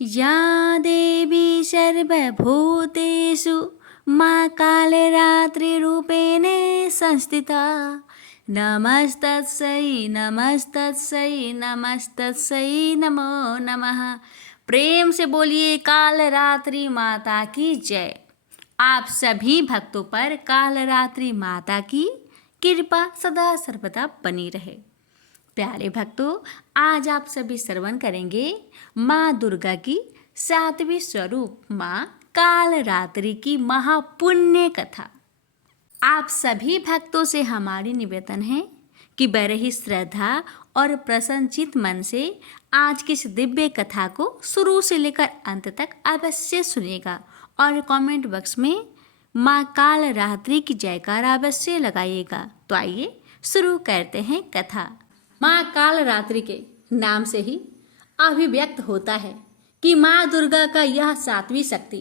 या देवी सर्वभूतेषु मा कालरात्रिरूपेण संस्थिता नमस्तस्यै नमस्तस्यै नमस्तस्यै नमो नमः। प्रेम से बोलिए कालरात्रि माता की जय। आप सभी भक्तों पर कालरात्रि माता की कृपा सदा सर्वदा बनी रहे। प्यारे भक्तों, आज आप सभी श्रवण करेंगे माँ दुर्गा की 7वीं स्वरूप माँ कालरात्रि की महापुण्य कथा। आप सभी भक्तों से हमारी निवेदन है कि बड़े ही श्रद्धा और प्रसन्नचित मन से आज की इस दिव्य कथा को शुरू से लेकर अंत तक अवश्य सुनिएगा और कमेंट बॉक्स में माँ कालरात्रि की जयकारा अवश्य लगाइएगा। तो आइए शुरू करते हैं कथा। माँ कालरात्रि के नाम से ही अभिव्यक्त होता है कि माँ दुर्गा का यह 7वीं शक्ति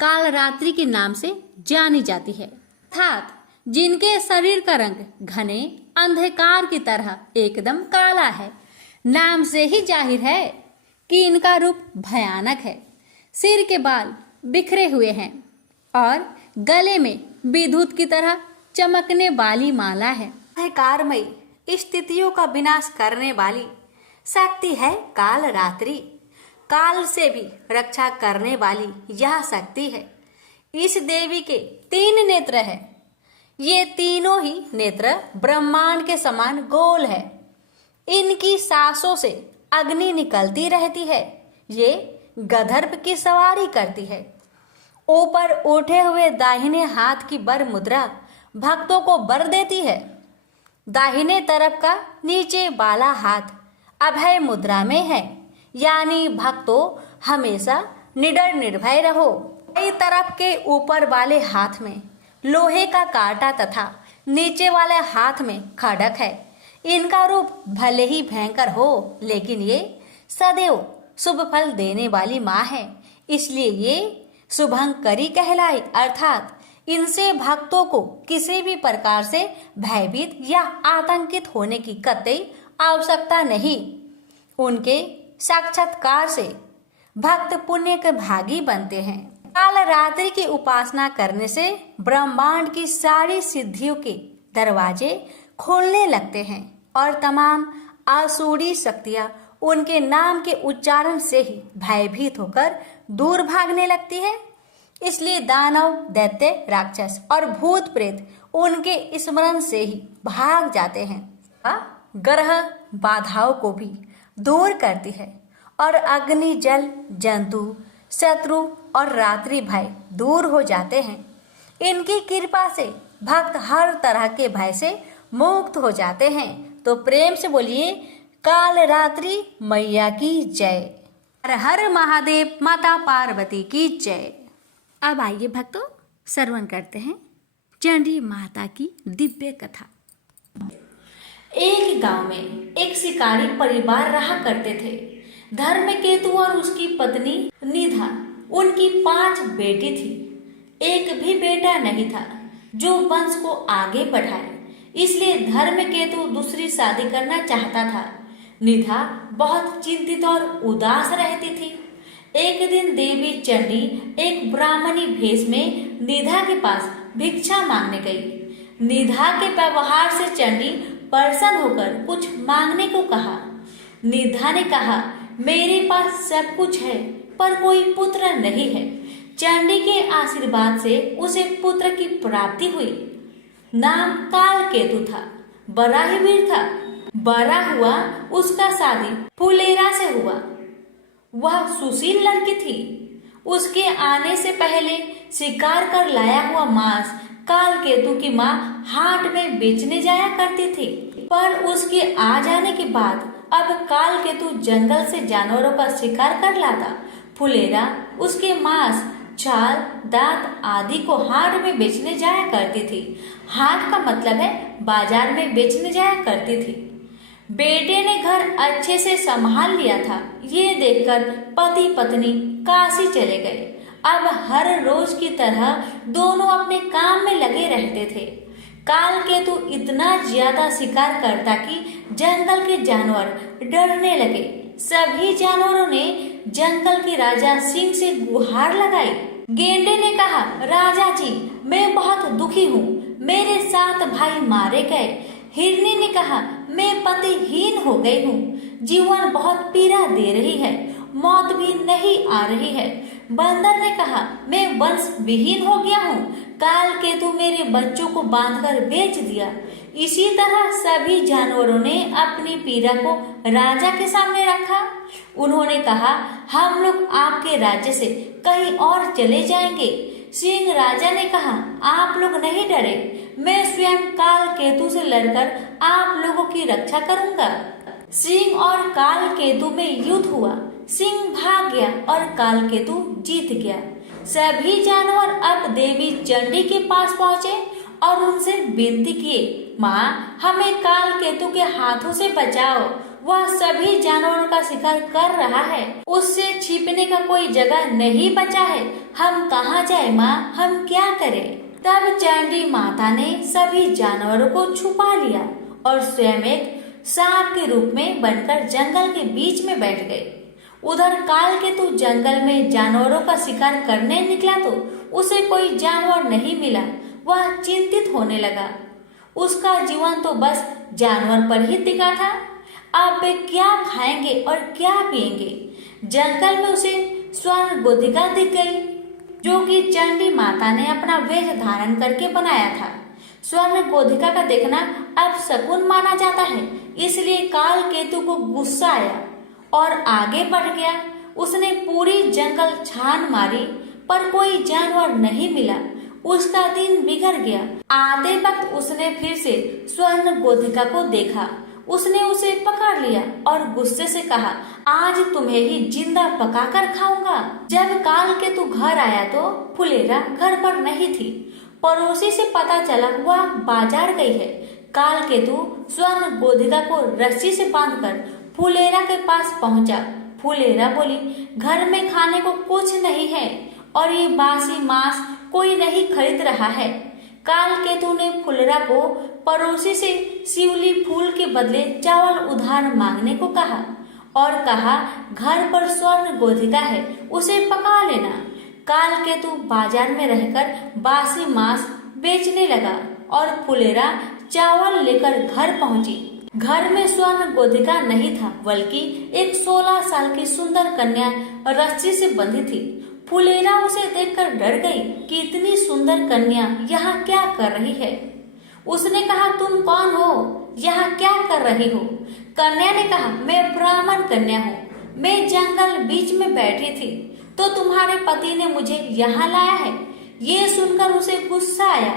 कालरात्रि के नाम से जानी जाती है, अर्थात जिनके शरीर का रंग घने अंधकार की तरह एकदम काला है। नाम से ही जाहिर है कि इनका रूप भयानक है। सिर के बाल बिखरे हुए हैं और गले में विद्युत की तरह चमकने वाली माला है। अंधकारमयी स्थितियों का विनाश करने वाली शक्ति है कालरात्रि। काल से भी रक्षा करने वाली यह शक्ति है। इस देवी के 3 नेत्र है। ये तीनों ही नेत्र ब्रह्मांड के समान गोल है। इनकी सांसों से अग्नि निकलती रहती है। ये गंधर्व की सवारी करती है। ऊपर उठे हुए दाहिने हाथ की वर मुद्रा भक्तों को वर देती है। दाहिने तरफ का नीचे वाला हाथ अभय मुद्रा में है, यानी भक्तों हमेशा निडर निर्भय रहो। दाई तरफ के ऊपर वाले हाथ में लोहे का कांटा तथा नीचे वाले हाथ में खड़ग है। इनका रूप भले ही भयंकर हो, लेकिन ये सदैव शुभ फल देने वाली माँ है, इसलिए ये शुभंकरी कहलाई। अर्थात इनसे भक्तों को किसी भी प्रकार से भयभीत या आतंकित होने की कतई आवश्यकता नहीं। उनके साक्षात्कार से भक्त पुण्य के भागी बनते हैं। कालरात्रि की उपासना करने से ब्रह्मांड की सारी सिद्धियों के दरवाजे खोलने लगते हैं और तमाम आसुरी शक्तियां उनके नाम के उच्चारण से ही भयभीत होकर दूर भागने लगती है। इसलिए दानव, दैत्य, राक्षस और भूत प्रेत उनके स्मरण से ही भाग जाते हैं। ग्रह बाधाओं को भी दूर करती है और अग्नि, जल, जंतु, शत्रु और रात्रि भय दूर हो जाते हैं। इनकी कृपा से भक्त हर तरह के भय से मुक्त हो जाते हैं। तो प्रेम से बोलिए कालरात्रि मैया की जय। हर हर महादेव, माता पार्वती की जय। अब आइए भक्तों श्रवण करते हैं चंडी माता की दिव्य कथा। एक गांव में एक शिकारी परिवार रहा करते थे। धर्मकेतु और उसकी पत्नी निधा, उनकी 5 बेटी थी। एक भी बेटा नहीं था जो वंश को आगे बढ़ाए, इसलिए धर्मकेतु दूसरी शादी करना चाहता था। निधा बहुत चिंतित और उदास रहती थी। एक दिन देवी चंडी एक ब्राह्मणी भेष में निधा के पास भिक्षा मांगने गई। निधा के व्यवहार से चंडी प्रसन्न होकर कुछ मांगने को कहा। निधा ने कहा, मेरे पास सब कुछ है पर कोई पुत्र नहीं है। चंडी के आशीर्वाद से उसे पुत्र की प्राप्ति हुई। नाम कालकेतु था। बड़ा ही वीर था। बड़ा हुआ उसका शादी फुलेरा से हुआ। वह सुशील लड़की थी। उसके आने से पहले शिकार कर लाया हुआ मांस कालकेतु की माँ हाट में बेचने जाया करती थी, पर उसके आ जाने के बाद अब कालकेतु जंगल से जानवरों का शिकार कर लाता। फुलेरा उसके मांस, छाल, दांत आदि को हाट में बेचने जाया करती थी। हाट का मतलब है बाजार में बेचने जाया करती थी। बेटे ने घर अच्छे से संभाल लिया था। ये देखकर पति पत्नी काशी चले गए। अब हर रोज की तरह दोनों अपने काम में लगे रहते थे। कालकेतु इतना ज्यादा शिकार करता कि जंगल के जानवर डरने लगे। सभी जानवरों ने जंगल के राजा सिंह से गुहार लगाई। गेंडे ने कहा, राजा जी, मैं बहुत दुखी हूँ, मेरे 7 भाई मारे गए। हिरनी ने कहा, मैं पतिहीन हो गई हूँ, जीवन बहुत पीड़ा दे रही है, मौत भी नहीं आ रही है। बंदर ने कहा, मैं वंश विहीन हो गया हूँ, काल केतु मेरे बच्चों को बांधकर बेच दिया। इसी तरह सभी जानवरों ने अपनी पीड़ा को राजा के सामने रखा। उन्होंने कहा, हम लोग आपके राज्य से कहीं और चले जाएंगे। सिंह राजा ने कहा, आप लोग नहीं डरे, मैं स्वयं काल केतु से लड़कर आप लोगों की रक्षा करूंगा। सिंह और काल केतु में युद्ध हुआ। सिंह भाग गया और काल केतु जीत गया। सभी जानवर अब देवी चंडी के पास पहुँचे और उनसे विनती किए, माँ, हमें काल केतु के हाथों से बचाओ, वह सभी जानवरों का शिकार कर रहा है, उससे छिपने का कोई जगह नहीं बचा है, हम कहाँ जाए माँ, हम क्या करें। तब चंडी माता ने सभी जानवरों को छुपा लिया और स्वयं एक सांप के रूप में बनकर जंगल के बीच में बैठ गई। उधर काल केतु जंगल में जानवरों का शिकार करने निकला तो उसे कोई जानवर नहीं मिला। वह चिंतित होने लगा। उसका जीवन तो बस जानवर पर ही टिका था। अब वे क्या खाएंगे और क्या पिएंगे। जंगल में उसे स्वर्ण गोधिका दिख गई, जो कि चंडी माता ने अपना वेश धारण करके बनाया था। स्वर्ण गोधिका का देखना अब शकुन माना जाता है, इसलिए काल केतु को गुस्सा आया और आगे बढ़ गया। उसने पूरी जंगल छान मारी पर कोई जानवर नहीं मिला। उसका दिन बिगड़ गया। आते वक्त उसने फिर से स्वर्ण गोधिका को देखा। उसने उसे पकड़ लिया और गुस्से से कहा, आज तुम्हें ही जिंदा पकाकर खाऊंगा। जब काल केतु घर आया तो फुलेरा घर पर नहीं थी। पड़ोसी से पता चला वह बाजार गई है। काल केतु स्वर्ण गोधिका को रस्सी से बांधकर फुलेरा के पास पहुंचा। फुलेरा बोली, घर में खाने को कुछ नहीं है और ये बासी मांस कोई नहीं खरीद रहा है। काल केतु ने फुलेरा को पड़ोसी से शिवली फूल के बदले चावल उधार मांगने को कहा और कहा, घर पर स्वर्ण गोधिका है, उसे पका लेना। काल केतु बाजार में रहकर बासी मांस बेचने लगा और फुलेरा चावल लेकर घर पहुंची। घर में स्वर्ण गोधिका नहीं था, बल्कि एक 16 साल की सुंदर कन्या रस्सी से बंधी थी। फुलेरा उसे देखकर डर गई कि इतनी सुंदर कन्या यहाँ क्या कर रही है। उसने कहा, तुम कौन हो, यहाँ क्या कर रही हो। कन्या ने कहा, मैं ब्राह्मण कन्या हूँ, मैं जंगल बीच में बैठी थी तो तुम्हारे पति ने मुझे यहाँ लाया है। ये सुनकर उसे गुस्सा आया,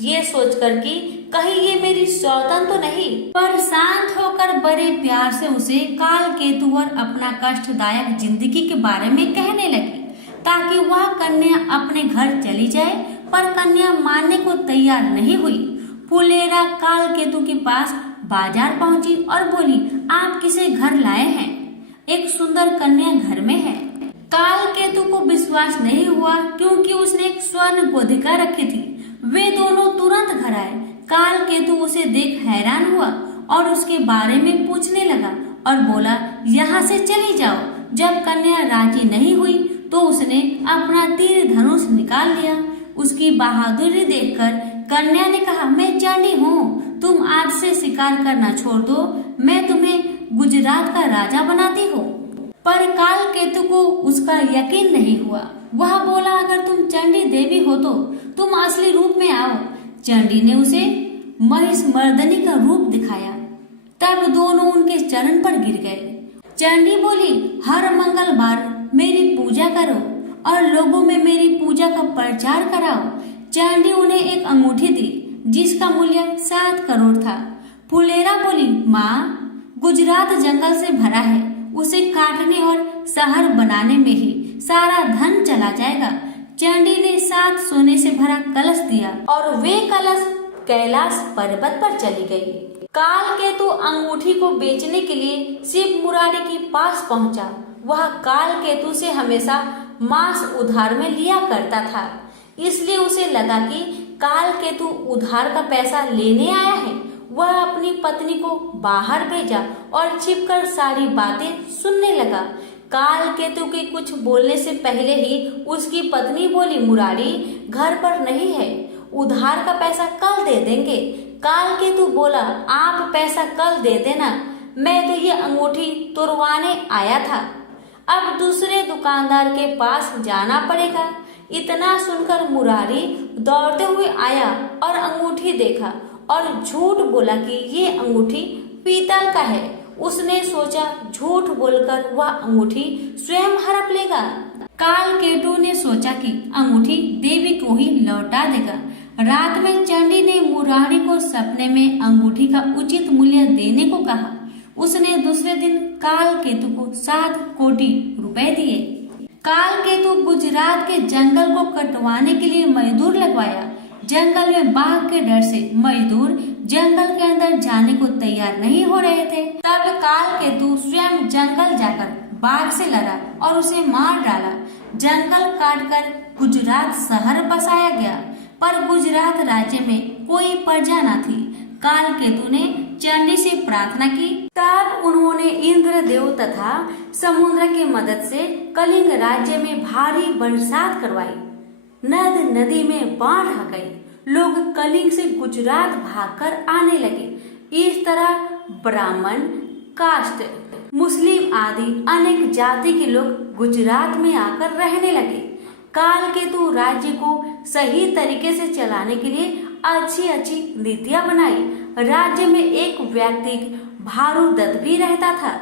ये सोचकर कि कहीं ये मेरी सौतन तो नहीं। पर शांत होकर बड़े प्यार से उसे काल केतु और अपना कष्टदायक जिंदगी के बारे में कहने लगी ताकि वह कन्या अपने घर चली जाए, पर कन्या मानने को तैयार नहीं हुई। फुलेरा काल केतु के पास बाजार पहुंची और बोली, आप किसे घर लाए हैं? एक सुंदर कन्या घर में है। काल केतु को विश्वास नहीं हुआ क्योंकि उसने एक स्वर्ण गोधिका रखी थी। वे दोनों तुरंत घर आए। काल केतु उसे देख हैरान हुआ और उसके बारे में पूछने लगा और बोला, यहाँ से चली जाओ। जब कन्या राजी नहीं हुई तो उसने अपना तीर धनुष निकाल लिया। उसकी बहादुरी देखकर कन्या ने कहा, मैं चंडी हूँ, तुम आज से शिकार करना छोड़ दो, मैं तुम्हें गुजरात का राजा बनाती हूँ। पर काल केतु को उसका यकीन नहीं हुआ। वह बोला, अगर तुम चंडी देवी हो तो तुम असली रूप में आओ। चंडी ने उसे महिष मर्दनी का रूप दिखाया। तब दोनों उनके चरण पर गिर गए। चंडी बोली, हर मंगलवार मेरी पूजा करो और लोगों में मेरी पूजा का प्रचार कराओ। चंडी उन्हें एक अंगूठी दी जिसका मूल्य 7 करोड़ था। फुलेरा बोली, माँ, गुजरात जंगल से भरा है, उसे काटने और शहर बनाने में ही सारा धन चला जाएगा। चंडी ने 7 सोने से भरा कलश दिया और वे कलश कैलाश पर्वत पर चली गई। काल केतु अंगूठी को बेचने के लिए शिव मुरारी के पास पहुंचा। वह काल केतु से हमेशा मांस उधार में लिया करता था, इसलिए उसे लगा कि काल केतु उधार का पैसा लेने आया है। वह अपनी पत्नी को बाहर भेजा और छिपकर सारी बातें सुनने लगा। काल केतु के कुछ बोलने से पहले ही उसकी पत्नी बोली, मुरारी घर पर नहीं है, उधार का पैसा कल दे देंगे। काल केतु बोला, आप पैसा कल दे देना, मैं तो ये अंगूठी तुड़वाने आया था, अब दूसरे दुकानदार के पास जाना पड़ेगा। इतना सुनकर मुरारी दौड़ते हुए आया और अंगूठी देखा और झूठ बोला कि ये अंगूठी पीतल का है। उसने सोचा झूठ बोलकर वह अंगूठी स्वयं हड़प लेगा। काल केतु ने सोचा कि अंगूठी देवी को ही लौटा देगा। रात में चंडी ने मुरारी को सपने में अंगूठी का उचित मूल्य देने को कहा। उसने दूसरे दिन काल केतु को 7 कोटि रुपए दिए। काल केतु गुजरात के जंगल को कटवाने के लिए मजदूर लगवाया। जंगल में बाघ के डर से मजदूर जंगल के अंदर जाने को तैयार नहीं हो रहे थे। तब काल केतु स्वयं जंगल जाकर बाघ से लड़ा और उसे मार डाला। जंगल काटकर गुजरात शहर बसाया गया, पर गुजरात राज्य में कोई प्रजा न थी। काल केतु ने चंडी से प्रार्थना की। तब उन्होंने इंद्रदेव तथा समुद्र की मदद से कलिंग राज्य में भारी बरसात करवाई। नद नदी में बाढ़ आ गई। लोग कलिंग से गुजरात भागकर आने लगे। इस तरह ब्राह्मण, काष्ट, मुस्लिम आदि अनेक जाति के लोग गुजरात में आकर रहने लगे। काल केतु राज्य को सही तरीके से चलाने के लिए अच्छी अच्छी नीतियां बनाई। राज्य में एक व्यक्ति भारुदत्त भी रहता था।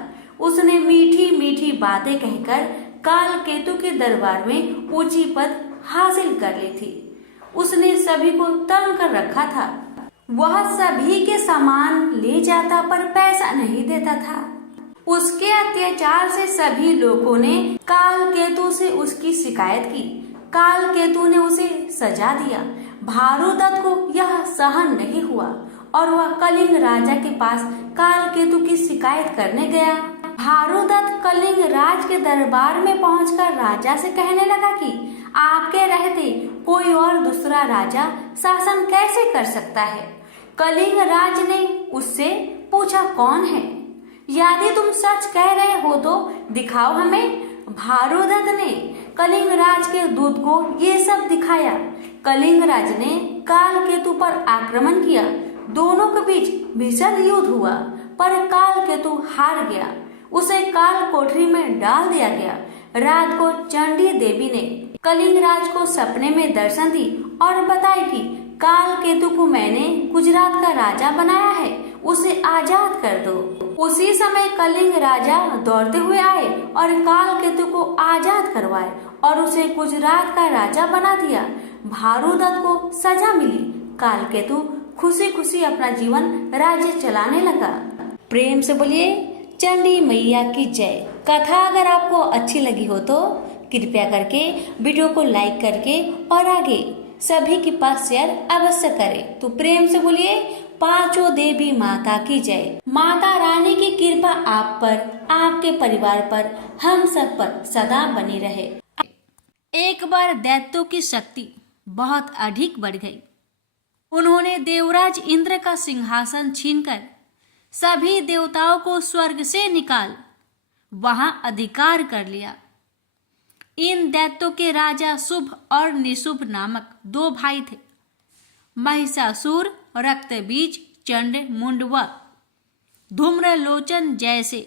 उसने मीठी मीठी बातें कहकर काल केतु के दरबार में ऊंची पद हासिल कर ली थी। उसने सभी को तंग कर रखा था। वह सभी के सामान ले जाता पर पैसा नहीं देता था। उसके अत्याचार से सभी लोगों ने काल केतु से उसकी शिकायत की। काल केतु ने उसे सजा दिया। भारुदत्त को यह सहन नहीं हुआ और वह कलिंग राजा के पास काल केतु की शिकायत करने गया। भारुदत्त कलिंग राज के दरबार में पहुंचकर राजा से कहने लगा कि आपके रहते कोई और दूसरा राजा शासन कैसे कर सकता है। कलिंग राज ने उससे पूछा, कौन है? यदि तुम सच कह रहे हो तो दिखाओ हमें। भारुदत्त ने कलिंग राज के दूत को ये सब दिखाया। कलिंग राज ने काल केतु पर आक्रमण किया। दोनों के बीच भीषण युद्ध हुआ, पर काल केतु हार गया। उसे काल कोठरी में डाल दिया गया। रात को चंडी देवी ने कलिंग राज को सपने में दर्शन दी और बताई कि काल केतु को मैंने गुजरात का राजा बनाया है, उसे आजाद कर दो। उसी समय कलिंग राजा दौड़ते हुए आए और काल केतु को आजाद करवाए और उसे गुजरात का राजा बना दिया। भारुदत्त को सजा मिली। काल केतु खुशी खुशी अपना जीवन राज्य चलाने लगा। प्रेम से बोलिए चंडी मैया की जय। कथा अगर आपको अच्छी लगी हो तो कृपया करके वीडियो को लाइक करके और आगे सभी के पास शेयर अवश्य करें। तो प्रेम से बोलिए पांचों देवी माता की जय। माता रानी की कृपा आप पर, आपके परिवार पर, हम सब पर सदा बनी रहे। एक बार दैत्यों की शक्ति बहुत अधिक बढ़ गई। उन्होंने देवराज इंद्र का सिंहासन छीनकर सभी देवताओं को स्वर्ग से निकाल वहां अधिकार कर लिया। इन दैत्यों के राजा शुभ और निशुभ नामक 2 भाई थे। महिषासुर, रक्तबीज, चंड, मुंड व धूम्रलोचन जैसे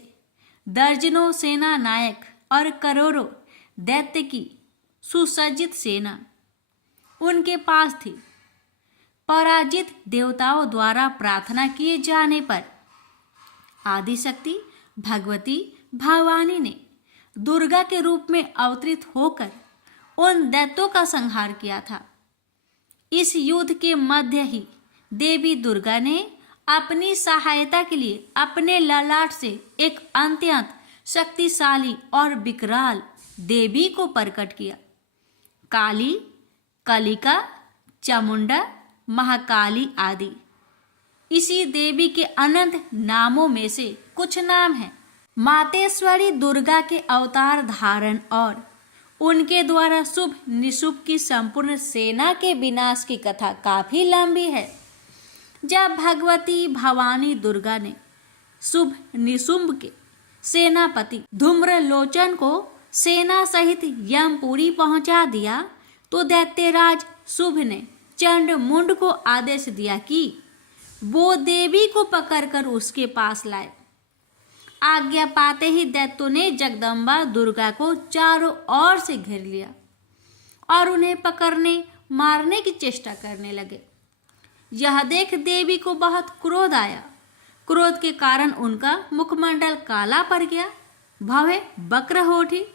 दर्जनों सेना नायक और करोड़ों दैत्य की सुसज्जित सेना उनके पास थी। पराजित देवताओं द्वारा प्रार्थना किए जाने पर आदिशक्ति भगवती भवानी ने दुर्गा के रूप में अवतरित होकर उन दैत्यों का संहार किया था। इस युद्ध के मध्य ही देवी दुर्गा ने अपनी सहायता के लिए अपने ललाट से एक अत्यंत शक्तिशाली और विकराल देवी को प्रकट किया। काली, कलिका, चामुंडा, महाकाली आदि इसी देवी के अनंत नामों में से कुछ नाम हैं। मातेश्वरी दुर्गा के अवतार धारण और उनके द्वारा शुभ निशुभ की संपूर्ण सेना के विनाश की कथा काफी लंबी है। जब भगवती भवानी दुर्गा ने शुभ निशुंभ के सेनापति धूम्रलोचन को सेना सहित यमपुरी पहुंचा दिया तो दैत्यराज शुभ ने चंड मुंड को आदेश दिया कि वो देवी को पकड़कर उसके पास लाए। आज्ञा पाते ही दैत्यों ने जगदम्बा दुर्गा को चारों ओर से घेर लिया और उन्हें पकड़ने मारने की चेष्टा करने लगे। यह देख देवी को बहुत क्रोध आया। क्रोध के कारण उनका मुखमंडल काला पड़ गया, भवें वक्र हो उठी।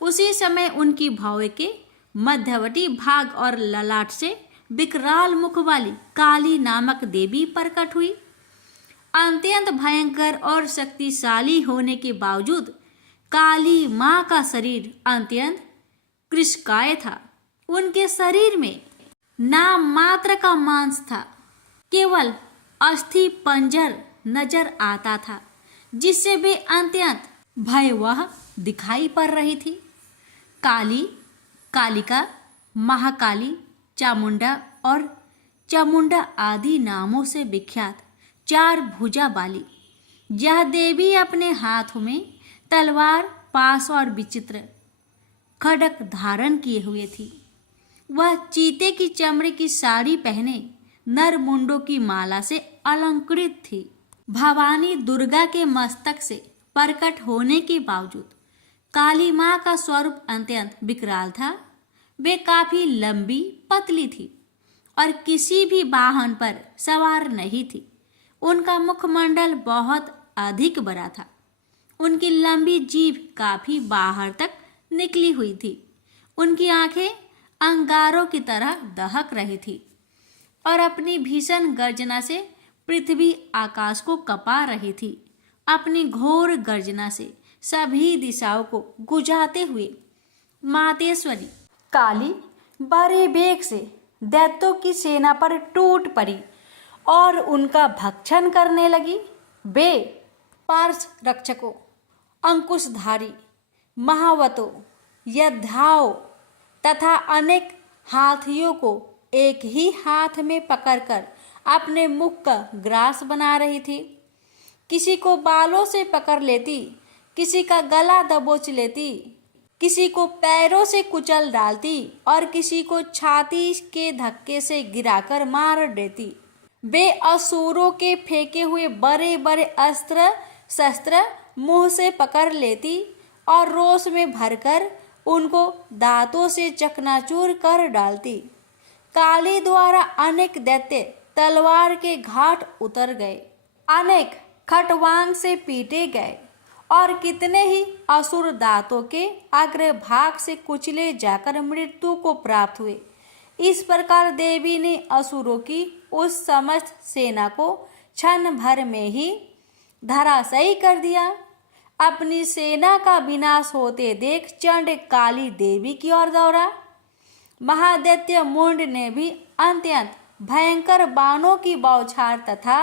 उसी समय उनकी भौवें के मध्यवर्ती भाग और ललाट से विकराल मुख वाली काली नामक देवी प्रकट हुई। अत्यंत भयंकर और शक्तिशाली होने के बावजूद काली मां का शरीर अत्यंत कृशकाय था। उनके शरीर में नाम मात्र का मांस था, केवल अस्थि पंजर नजर आता था, जिससे वे अत्यंत भयावह दिखाई पड़ रही थी। काली, कालिका, महाकाली, चामुंडा और चामुंडा आदि नामों से विख्यात चार भुजा वाली यह देवी अपने हाथों में तलवार, पास और विचित्र खड्ग धारण किए हुए थी। वह चीते की चमड़े की साड़ी पहने नर मुंडों की माला से अलंकृत थी। भवानी दुर्गा के मस्तक से प्रकट होने के बावजूद काली मां का स्वरूप अत्यंत विकराल था। वे काफी लंबी पतली थी और किसी भी वाहन पर सवार नहीं थी। उनका मुखमंडल बहुत अधिक बड़ा था। उनकी लंबी जीभ काफी बाहर तक निकली हुई थी। उनकी आंखें अंगारों की तरह दहक रही थी और अपनी भीषण गर्जना से पृथ्वी आकाश को कपा रही थी। अपनी घोर गर्जना से सभी दिशाओं को गुजाते हुए मातेश्वरी काली बड़े वेग से दैत्यों की सेना पर टूट पड़ी और उनका भक्षण करने लगी। वे पार्श रक्षकों, अंकुशधारी, महावतों, योद्धाओं तथा अनेक हाथियों को एक ही हाथ में पकड़कर अपने मुख का ग्रास बना रही थी। किसी को बालों से पकड़ लेती, किसी का गला दबोच लेती, किसी को पैरों से कुचल डालती और किसी को छाती के धक्के से गिराकर मार देती। वे असुरों के फेंके हुए बड़े बड़े अस्त्र शस्त्र मुंह से पकड़ लेती और रोष में भरकर उनको दांतों से चकनाचूर कर डालती। काली द्वारा अनेक दैत्य तलवार के घाट उतर गए, अनेक खटवांग से पीटे गए और कितने ही असुर दांतों के अग्रभाग से कुचले जाकर मृत्यु को प्राप्त हुए। इस प्रकार देवी ने असुरों की उस समस्त सेना को क्षण भर में ही धराशायी कर दिया। अपनी सेना का विनाश होते देख चंड काली देवी की ओर दौड़ा। महादैत्य मुंड ने भी अत्यंत भयंकर बाणों की बौछार तथा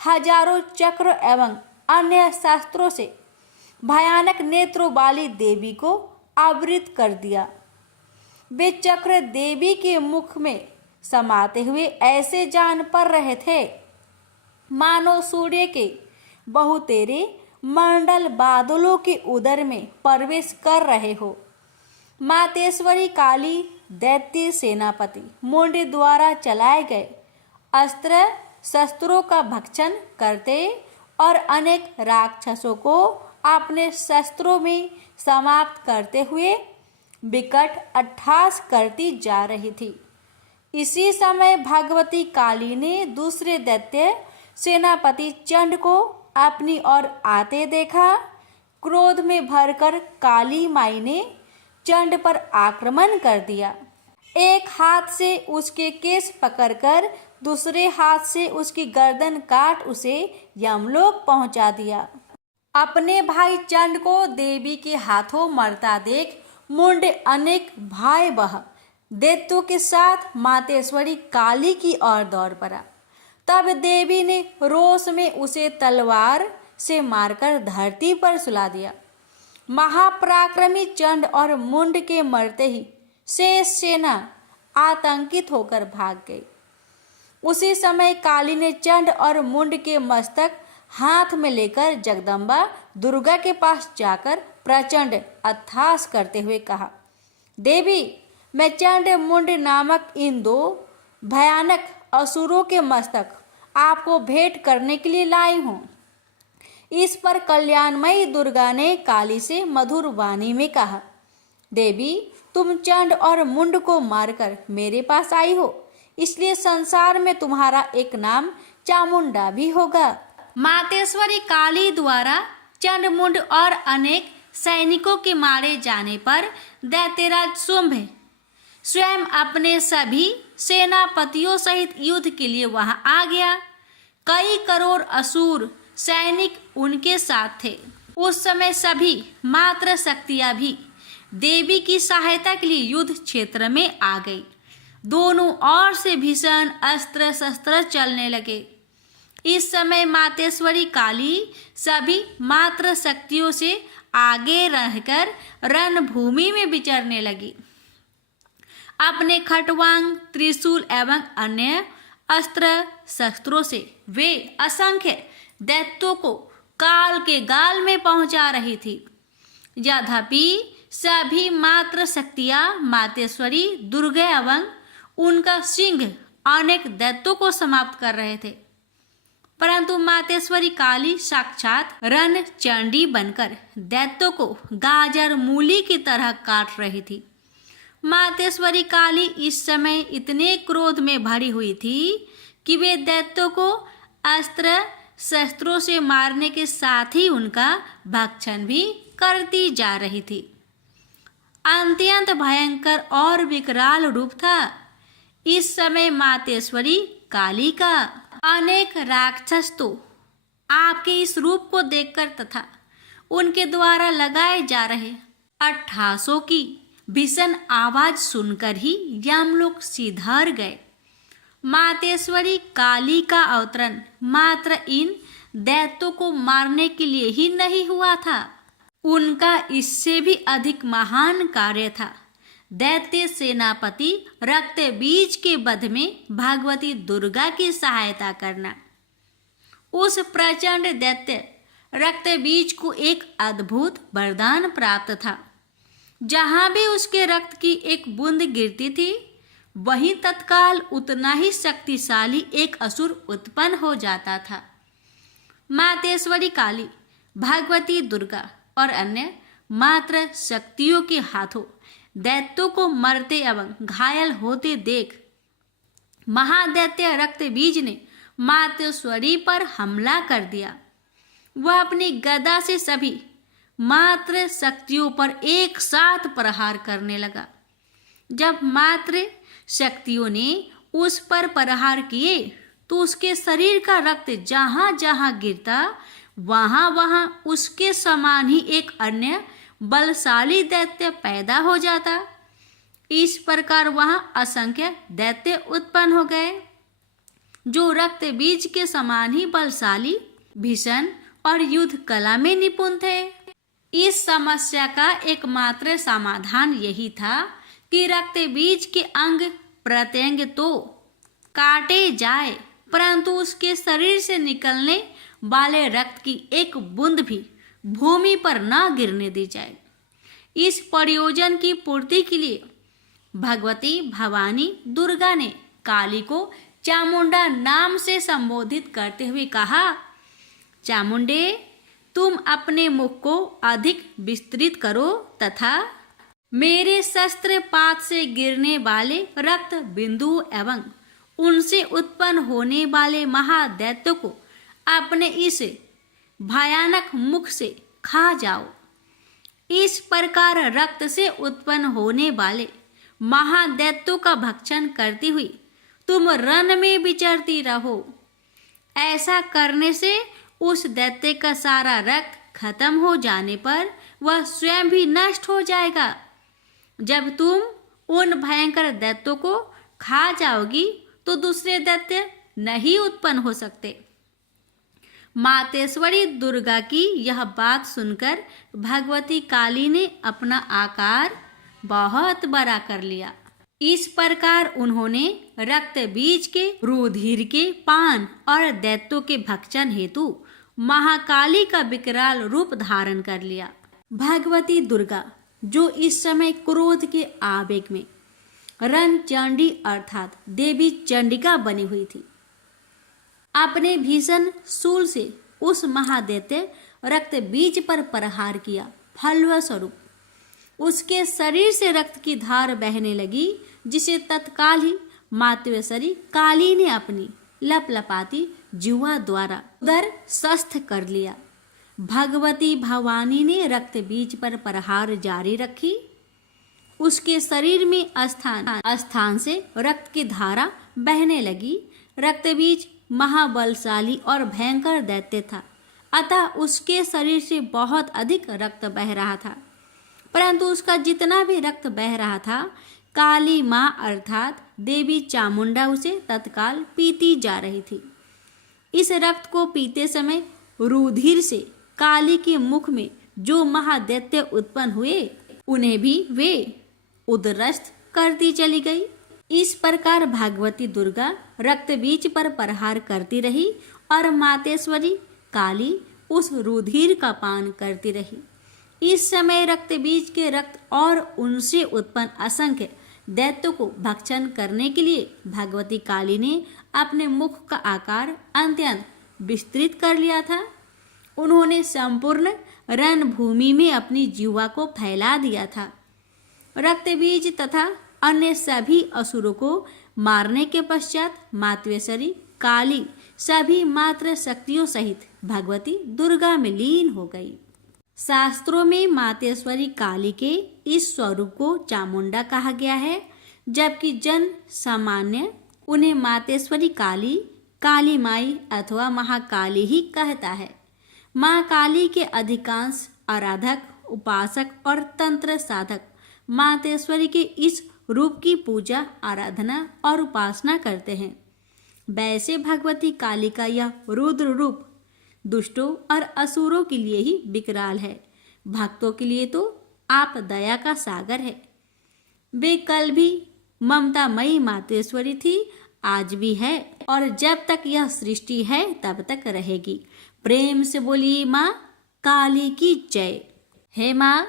हजारों चक्र एवं अन्य शस्त्रों से भयानक नेत्रों वाली देवी को आवृत कर दिया। वे चक्र देवी के मुख में समाते हुए ऐसे जान पड़ रहे थे मानो सूर्य के बहुतेरे मंडल बादलों के उदर में प्रवेश कर रहे हो। मातेश्वरी काली दैत्य सेनापति मुंड द्वारा चलाए गए अस्त्र शस्त्रों का भक्षण करते और अनेक राक्षसों को अपने शस्त्रों में समाप्त करते हुए विकट अट्टहास करती जा रही थी। इसी समय भगवती काली ने दूसरे दैत्य सेनापति चंड को अपनी ओर आते देखा। क्रोध में भरकर काली माई ने चंड पर आक्रमण कर दिया। एक हाथ से उसके केस पकड़कर दूसरे हाथ से उसकी गर्दन काट उसे यमलोक पहुंचा दिया। अपने भाई चंड को देवी के हाथों मरता देख मुंड अनेक भयावह दैत्यों के साथ मातेश्वरी काली की ओर दौड़ पड़ा। तब देवी ने रोष में उसे तलवार से मारकर धरती पर सुला दिया। महापराक्रमी चंड और मुंड के मरते ही शेष सेना आतंकित होकर भाग गई। उसी समय काली ने चंड और मुंड के मस्तक हाथ में लेकर जगदम्बा दुर्गा के पास जाकर प्रचंड अट्टहास करते हुए कहा, देवी, मैं चंड मुंड नामक इन दो भयानक असुरों के मस्तक आपको भेंट करने के लिए लाई हूँ। इस पर कल्याणमयी दुर्गा ने काली से मधुर वाणी में कहा, देवी, तुम चंड और मुंड को मारकर मेरे पास आई हो, इसलिए संसार में तुम्हारा एक नाम चामुंडा भी होगा। मातेश्वरी काली द्वारा चंड मुंड और अनेक सैनिकों के मारे जाने पर दैत्यराज शुंभ स्वयं अपने सभी सेनापतियों सहित युद्ध के लिए वहां आ गया। कई करोड़ असुर सैनिक उनके साथ थे। उस समय सभी मात्र शक्तियां भी देवी की सहायता के लिए युद्ध क्षेत्र में आ गई। दोनों ओर से भीषण अस्त्र शस्त्र चलने लगे। इस समय मातेश्वरी काली सभी मात्र शक्तियों से आगे रहकर रणभूमि में विचरने लगी। अपने खटवांग, त्रिशूल एवं अन्य अस्त्र शस्त्रों से वे असंख्य दैत्यों को काल के गाल में पहुंचा रही थी। यद्यपि सभी मात्र शक्तियां मातेश्वरी दुर्गा एवं उनका सिंह अनेक दैत्यों को समाप्त कर रहे थे, परंतु मातेश्वरी काली साक्षात रण चंडी बनकर दैत्यों को गाजर मूली की तरह काट रही थी। मातेश्वरी काली इस समय इतने क्रोध में भरी हुई थी कि वे दैत्यों को अस्त्र शस्त्रों से मारने के साथ ही उनका भक्षण भी करती जा रही थी। अत्यंत भयंकर और विकराल रूप था इस समय मातेश्वरी काली का। अनेक राक्षस तो आपके इस रूप को देखकर तथा उनके द्वारा लगाए जा रहे अट्टहासों की भीषण आवाज सुनकर ही यमलोक सिधार गए। मातेश्वरी काली का अवतरण मात्र इन दैत्यों को मारने के लिए ही नहीं हुआ था, उनका इससे भी अधिक महान कार्य था। दैत्य सेनापति रक्तबीज के वध में भगवती दुर्गा की सहायता करना। उस प्रचंड दैत्य रक्तबीज को एक अद्भुत वरदान प्राप्त था। जहां भी उसके रक्त की एक बूंद गिरती थी, वहीं तत्काल उतना ही शक्तिशाली एक असुर उत्पन्न हो जाता था। मातेश्वरी काली, भगवती दुर्गा और अन्य मात्र शक्तियों के हाथों दैत्यों को मरते एवं घायल होते देख महादैत्य रक्तबीज ने मातेश्वरी पर हमला कर दिया। वह अपनी गदा से सभी मात्र शक्तियों पर एक साथ प्रहार करने लगा। जब मात्र शक्तियों ने उस पर प्रहार किए तो उसके शरीर का रक्त जहां जहां गिरता वहां वहां उसके समान ही एक अन्य बलशाली दैत्य पैदा हो जाता। इस प्रकार वहां असंख्य दैत्य उत्पन्न हो गए जो रक्त बीज के समान ही बलशाली, भीषण और युद्ध कला में निपुण थे। इस समस्या का एकमात्र समाधान यही था कि रक्त बीज के अंग प्रत्यंग तो काटे जाए, परंतु उसके शरीर से निकलने वाले रक्त की एक बूंद भी भूमि पर न गिरने दी जाए। इस प्रयोजन की पूर्ति के लिए भगवती भवानी दुर्गा ने काली को चामुंडा नाम से संबोधित करते हुए कहा, चामुंडे, तुम अपने मुख को अधिक विस्तृत करो तथा मेरे शस्त्र पात से गिरने वाले रक्त बिंदु एवं उनसे उत्पन्न होने वाले महादैत्यों को अपने इस भयानक मुख से खा जाओ। इस प्रकार रक्त से उत्पन्न होने वाले महादैत्यों का भक्षण करती हुई तुम रण में विचरती रहो। ऐसा करने से उस दैत्य का सारा रक्त खत्म हो जाने पर वह स्वयं भी नष्ट हो जाएगा। जब तुम उन भयंकर दैत्यों को खा जाओगी तो दूसरे दैत्य नहीं उत्पन्न हो सकते। मातेश्वरी दुर्गा की यह बात सुनकर भगवती काली ने अपना आकार बहुत बड़ा कर लिया। इस प्रकार उन्होंने रक्त बीज के, रुधिर के पान और दैत्यों के भक्षण हेतु महाकाली का विकराल रूप धारण कर लिया। भगवती दुर्गा, जो इस समय क्रोध के आवेग में रणचंडी अर्थात देवी चंडिका बनी हुई थी, अपने भीषण शूल से उस महादैत्य रक्त बीज पर प्रहार किया। फलस्वरूप उसके शरीर से रक्त की धार बहने लगी, जिसे तत्काल ही मातेश्वरी काली ने अपनी लपलपाती जिह्वा द्वारा उदर स्वस्थ कर लिया। भगवती भवानी ने रक्त बीज पर प्रहार जारी रखी। उसके शरीर में स्थान से रक्त की धारा बहने लगी। रक्त बीज महाबलशाली और भयंकर दैत्य था, अतः उसके शरीर से बहुत अधिक रक्त बह रहा था। परंतु उसका जितना भी रक्त बह रहा था, काली माँ अर्थात देवी चामुंडा उसे तत्काल पीती जा रही थी। इस रक्त को पीते समय रुधिर से काली के मुख में जो महादैत्य उत्पन्न हुए, उन्हें भी वे उदरस्थ करती चली गई। इस प्रकार भगवती दुर्गा रक्त बीज पर प्रहार करती रही और मातेश्वरी काली उस रुधिर का पान करती रही। इस समय रक्त बीज के रक्त और उनसे उत्पन्न असंख्य दैत्यों को भक्षण करने के लिए भगवती काली ने अपने मुख का आकार अत्यंत विस्तृत कर लिया था। उन्होंने संपूर्ण रणभूमि में अपनी जिह्वा को फैला दिया था। रक्त बीज तथा अन्य सभी असुरों को मारने के पश्चात मातेश्वरी काली सभी मात्र शक्तियों सहित भगवती दुर्गा में लीन हो गई। शास्त्रों में मातेश्वरी काली के इस स्वरूप को चामुंडा कहा गया है, जबकि जन सामान्य उन्हें मातेश्वरी काली, काली माई अथवा महाकाली ही कहता है। माँ काली के अधिकांश आराधक, उपासक और तंत्र साधक मातेश्वरी के इस रूप की पूजा, आराधना और उपासना करते हैं। वैसे भगवती काली का यह रुद्र रूप दुष्टों और असुरों के लिए ही विकराल है, भक्तों के लिए तो आप दया का सागर है। वे कल भी ममतामयी मातेश्वरी थी, आज भी है और जब तक यह सृष्टि है तब तक रहेगी। प्रेम से बोलिए माँ काली की जय। हे माँ,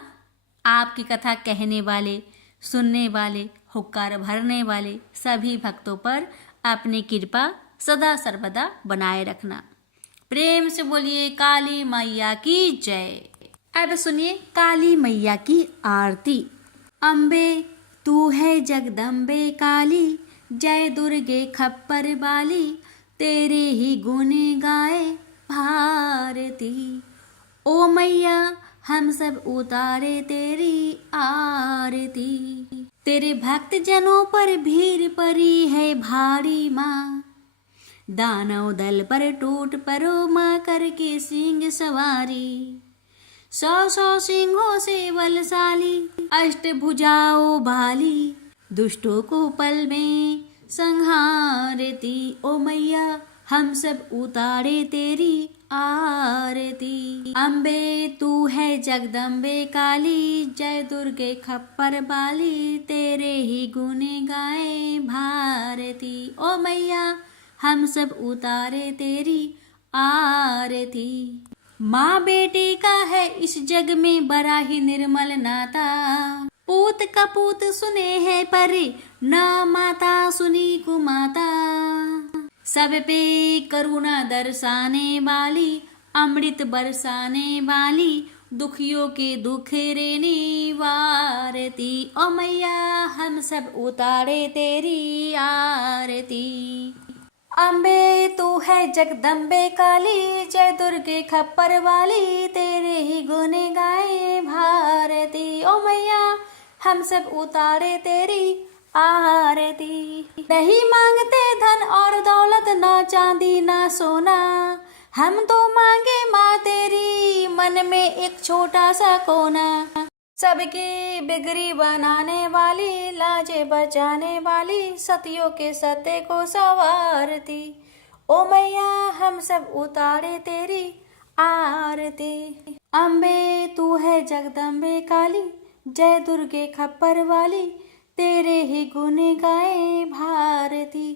आपकी कथा कहने वाले, सुनने वाले, हुक्कार भरने वाले सभी भक्तों पर अपनी कृपा सदा सर्वदा बनाए रखना। प्रेम से बोलिए काली मैया की जय। अब सुनिए काली मैया की आरती। अम्बे तू है जगदम्बे काली, जय दुर्गे खप्पर बाली, तेरे ही गुण गाए भारती। ओ मैया हम सब उतारे तेरी आरती, तेरे भक्त जनों पर भीड़ पड़ी है भारी माँ, दानव दल पर टूट पड़ो माँ करके सिंह सवारी। 100 सिंहों से बलशाली, अष्टभुजाओ भाली, दुष्टों को पल में संहारती। ओ मैया हम सब उतारे तेरी आरती। अम्बे तू है जगदम्बे काली, जय दुर्गे खप्पर बाली, तेरे ही गुण गाए भारती। ओ मैया हम सब उतारे तेरी आरती। माँ बेटी का है इस जग में बड़ा ही निर्मल नाता, पूत कपूत सुने है परे, ना माता सुनी कुमाता। सब पे करुणा दर्शाने वाली, अमृत बरसाने वाली, दुखियों के दुख रेने वारती। ओ मैया हम सब उतारे तेरी आरती। अम्बे तू है जगदम्बे काली, जय दुर्गे खप्पर वाली, तेरे ही गुण गाए भारती। ओ मैया हम सब उतारे तेरी आरती। नहीं मांगते धन और दौलत, ना चांदी ना सोना, हम तो मांगे माँ तेरी मन में एक छोटा सा कोना। सबकी बिगड़ी बनाने वाली, लाजे बचाने वाली, सतियों के सत्य को संवारती। ओ मैया हम सब उतारे तेरी आरती। अम्बे तू है जगदम्बे काली, जय दुर्गे खप्पर वाली, तेरे ही गुण गाए भारती।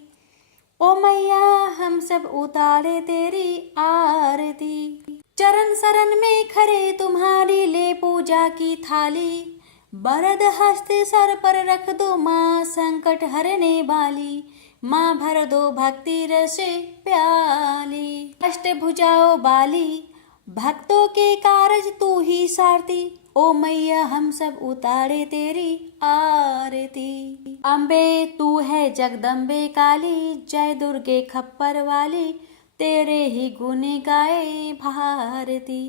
ओ मैया हम सब उतारे तेरी आरती। चरण शरण में खड़े तुम्हारी ले पूजा की थाली। वरद हस्त सर पर रख दो माँ संकट हरने वाली। माँ भर दो भक्ति रस प्याली। अष्ट भुजाओ बाली भक्तों के कारज तू ही सारती। ओ मैया हम सब उतारे तेरी आरती। अम्बे तू है जगदम्बे काली। जय दुर्गे खप्पर वाली। तेरे ही गुण गाए भारती।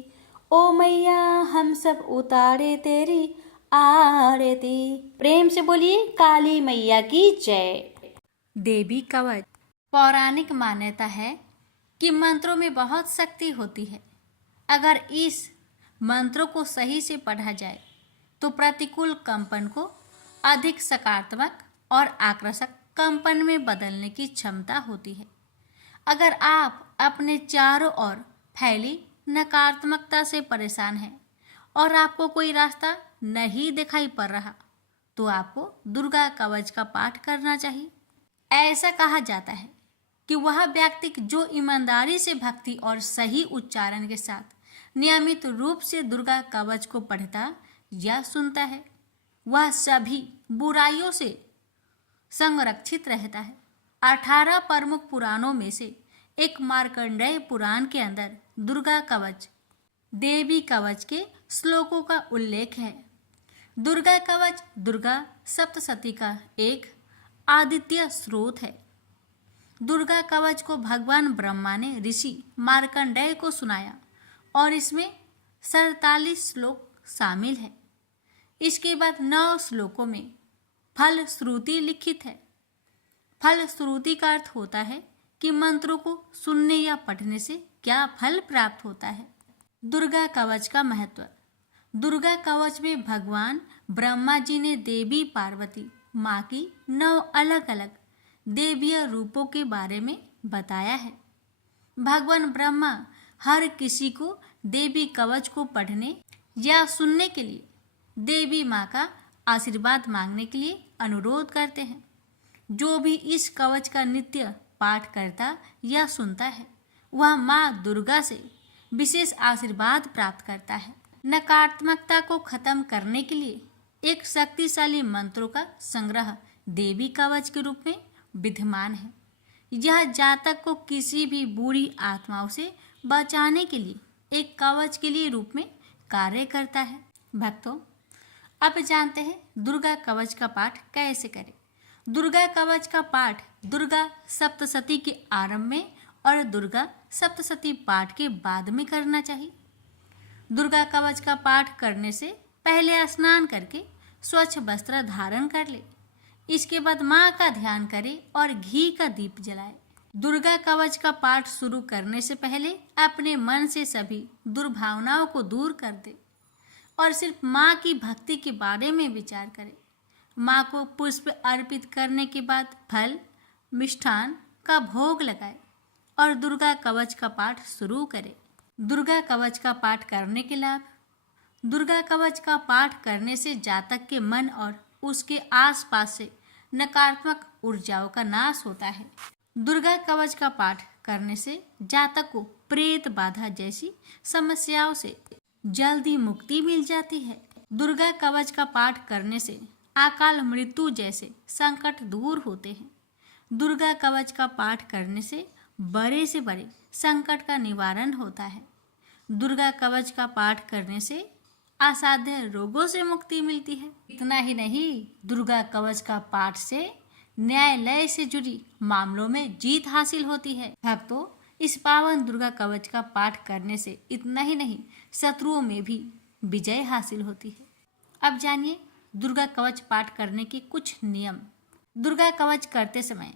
ओ मैया हम सब उतारे तेरी आरती। प्रेम से बोलिए काली मैया की जय। देवी कवच। पौराणिक मान्यता है कि मंत्रों में बहुत शक्ति होती है। अगर इस मंत्रों को सही से पढ़ा जाए तो प्रतिकूल कंपन को अधिक सकारात्मक और आकर्षक कंपन में बदलने की क्षमता होती है। अगर आप अपने चारों ओर फैली नकारात्मकता से परेशान हैं और आपको कोई रास्ता नहीं दिखाई पड़ रहा तो आपको दुर्गा कवच का पाठ करना चाहिए। ऐसा कहा जाता है कि वह व्यक्ति जो ईमानदारी से भक्ति और सही उच्चारण के साथ नियमित रूप से दुर्गा कवच को पढ़ता या सुनता है वह सभी बुराइयों से संरक्षित रहता है। 18 प्रमुख पुराणों में से एक मार्कंडेय पुराण के अंदर दुर्गा कवच देवी कवच के श्लोकों का उल्लेख है। दुर्गा कवच दुर्गा सप्तशती का एक आदित्य स्रोत है। दुर्गा कवच को भगवान ब्रह्मा ने ऋषि मार्कंडेय को सुनाया और इसमें 47 श्लोक शामिल है। इसके बाद 9 श्लोकों में फल श्रुति लिखित है। फल श्रुति का अर्थ होता है कि मंत्रों को सुनने या पढ़ने से क्या फल प्राप्त होता है। दुर्गा कवच का महत्व। दुर्गा कवच में भगवान ब्रह्मा जी ने देवी पार्वती माँ की 9 अलग अलग देवीय रूपों के बारे में बताया है। भगवान ब्रह्मा हर किसी को देवी कवच को पढ़ने या सुनने के लिए देवी माँ का आशीर्वाद मांगने के लिए अनुरोध करते हैं। जो भी इस कवच का नित्य पाठ करता या सुनता है वह माँ दुर्गा से विशेष आशीर्वाद प्राप्त करता है। नकारात्मकता को खत्म करने के लिए एक शक्तिशाली मंत्रों का संग्रह देवी कवच के रूप में विद्यमान है। यह जातक को किसी भी बुरी आत्माओं से बचाने के लिए एक कवच के लिए रूप में कार्य करता है। भक्तों, अब जानते हैं दुर्गा कवच का पाठ कैसे करें। दुर्गा कवच का पाठ दुर्गा सप्तशती के आरंभ में और दुर्गा सप्तशती पाठ के बाद में करना चाहिए। दुर्गा कवच का पाठ करने से पहले स्नान करके स्वच्छ वस्त्र धारण कर ले। इसके बाद माँ का ध्यान करे और घी का दीप जलाए। दुर्गा कवच का पाठ शुरू करने से पहले अपने मन से सभी दुर्भावनाओं को दूर कर दे और सिर्फ माँ की भक्ति के बारे में विचार करे। माँ को पुष्प अर्पित करने के बाद फल मिष्ठान का भोग लगाए और दुर्गा कवच का पाठ शुरू करे। दुर्गा कवच का पाठ करने के लाभ। दुर्गा कवच का पाठ करने से जातक के मन और उसके आसपास से नकारात्मक ऊर्जाओं का नाश होता है। दुर्गा कवच का पाठ करने से जातक को प्रेत बाधा जैसी समस्याओं से जल्दी मुक्ति मिल जाती है। दुर्गा कवच का पाठ करने से अकाल मृत्यु जैसे संकट दूर होते हैं। दुर्गा कवच का पाठ करने से बड़े से बड़े संकट का निवारण होता है। दुर्गा कवच का पाठ करने से असाध्य रोगों से मुक्ति मिलती है। इतना ही नहीं, दुर्गा कवच का पाठ से न्यायालय से जुड़ी मामलों में जीत हासिल होती है। भक्तों, इस पावन दुर्गा कवच का पाठ करने से इतना ही नहीं, शत्रुओं में भी विजय हासिल होती है। अब जानिए दुर्गा कवच पाठ करने के कुछ नियम। दुर्गा कवच करते समय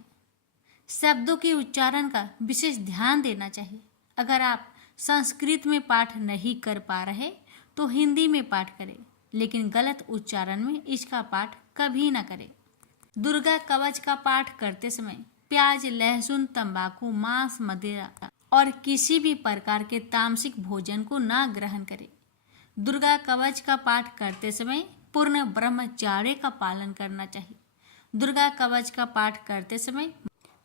शब्दों के उच्चारण का विशेष ध्यान देना चाहिए। अगर आप संस्कृत में पाठ नहीं कर पा रहे तो हिंदी में पाठ करें, लेकिन गलत उच्चारण में इसका पाठ कभी ना करें। दुर्गा कवच का पाठ करते समय प्याज, लहसुन, तंबाकू, मांस, मदिरा और किसी भी प्रकार के तामसिक भोजन को ना ग्रहण करें। दुर्गा कवच का पाठ करते समय पूर्ण ब्रह्मचर्य का पालन करना चाहिए। दुर्गा कवच का पाठ करते समय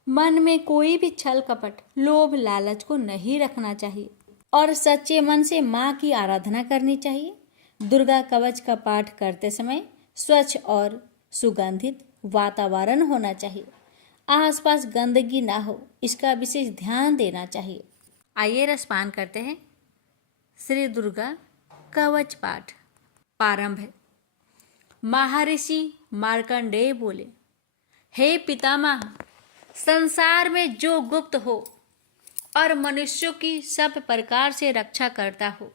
मन में कोई भी छल कपट, लोभ, लालच को नहीं रखना चाहिए और सच्चे मन से माँ की आराधना करनी चाहिए। दुर्गा कवच का पाठ करते समय स्वच्छ और सुगंधित वातावरण होना चाहिए। आसपास गंदगी ना हो, इसका विशेष ध्यान देना चाहिए। आइए रसपान करते हैं। श्री दुर्गा कवच पाठ प्रारंभ है। महर्षि मार्कंडेय बोले, हे पितामह, संसार में जो गुप्त हो और मनुष्यों की सब प्रकार से रक्षा करता हो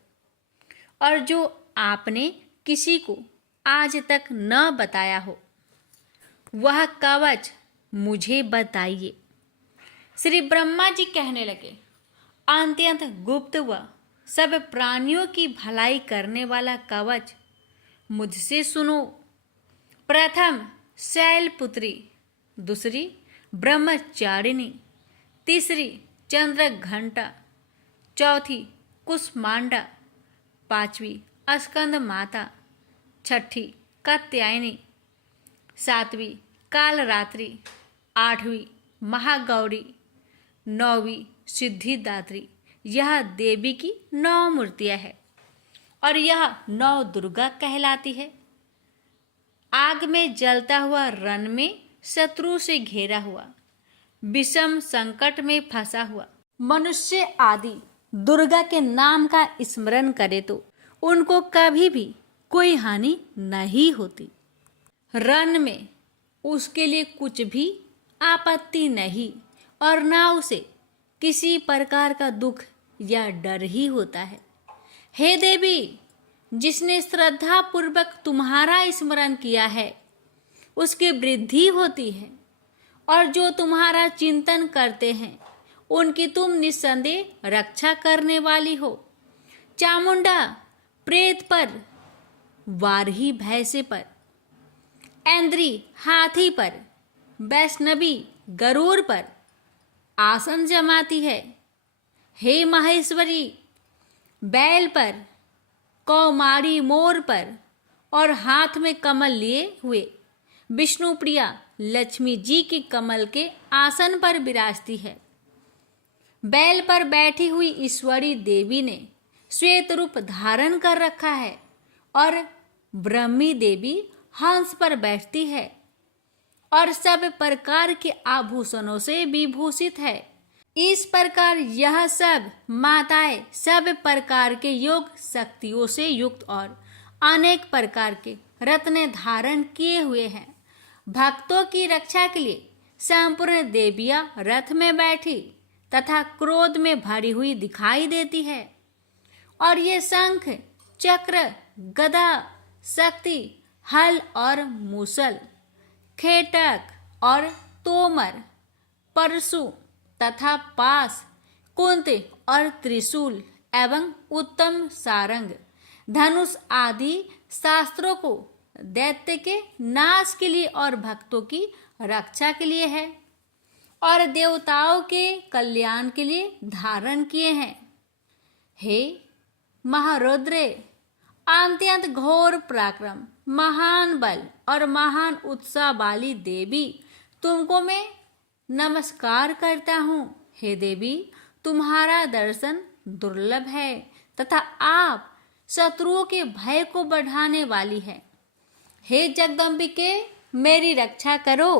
और जो आपने किसी को आज तक न बताया हो, वह कवच मुझे बताइए। श्री ब्रह्मा जी कहने लगे, अत्यंत गुप्त व सब प्राणियों की भलाई करने वाला कवच मुझसे सुनो। प्रथम शैलपुत्री, दूसरी ब्रह्मचारिणी, तीसरी चंद्र घंटा, चौथी कुष्मांडा, पांचवी स्कंद माता, छठी कात्यायनी, सातवीं कालरात्रि, आठवीं महागौरी, नौवीं सिद्धिदात्री। यह देवी की 9 मूर्तियां हैं और यह 9 दुर्गा कहलाती है। आग में जलता हुआ रण में शत्रु से घेरा हुआ, विषम संकट में फंसा हुआ मनुष्य आदि दुर्गा के नाम का स्मरण करे तो उनको कभी भी कोई हानि नहीं होती। रण में उसके लिए कुछ भी आपत्ति नहीं और ना उसे किसी प्रकार का दुख या डर ही होता है। हे देवी, जिसने श्रद्धा पूर्वक तुम्हारा स्मरण किया है उसकी वृद्धि होती है और जो तुम्हारा चिंतन करते हैं उनकी तुम निस्संदेह रक्षा करने वाली हो। चामुंडा प्रेत पर, वारही भैंसे पर, ऐन्द्री हाथी पर, वैष्णवी गरुड़ पर आसन जमाती है। हे महेश्वरी, बैल पर, कौमारी मोर पर और हाथ में कमल लिए हुए विष्णु प्रिया लक्ष्मी जी की कमल के आसन पर विराजती है। बैल पर बैठी हुई ईश्वरी देवी ने श्वेत रूप धारण कर रखा है और ब्रह्मी देवी हंस पर बैठती है और सब प्रकार के आभूषणों से विभूषित है। इस प्रकार यह सब माताएं सब प्रकार के योग शक्तियों से युक्त और अनेक प्रकार के रत्न धारण किए हुए हैं। भक्तों की रक्षा के लिए संपूर्ण देवियां रथ में बैठी तथा क्रोध में भरी हुई दिखाई देती है और ये शंख, चक्र, गदा, शक्ति, हल और मूसल, खेटक और तोमर, परशु तथा पास, कुंती और त्रिशूल एवं उत्तम सारंग, धनुष आदि शास्त्रों को दैत्य के नाश के लिए और भक्तों की रक्षा के लिए है और देवताओं के कल्याण के लिए धारण किए हैं। हे महारुद्रे, अत्यंत घोर पराक्रम, महान बल और महान उत्साह वाली देवी, तुमको मैं नमस्कार करता हूँ। हे देवी, तुम्हारा दर्शन दुर्लभ है तथा आप शत्रुओं के भय को बढ़ाने वाली है। हे जगदम्बिके, मेरी रक्षा करो।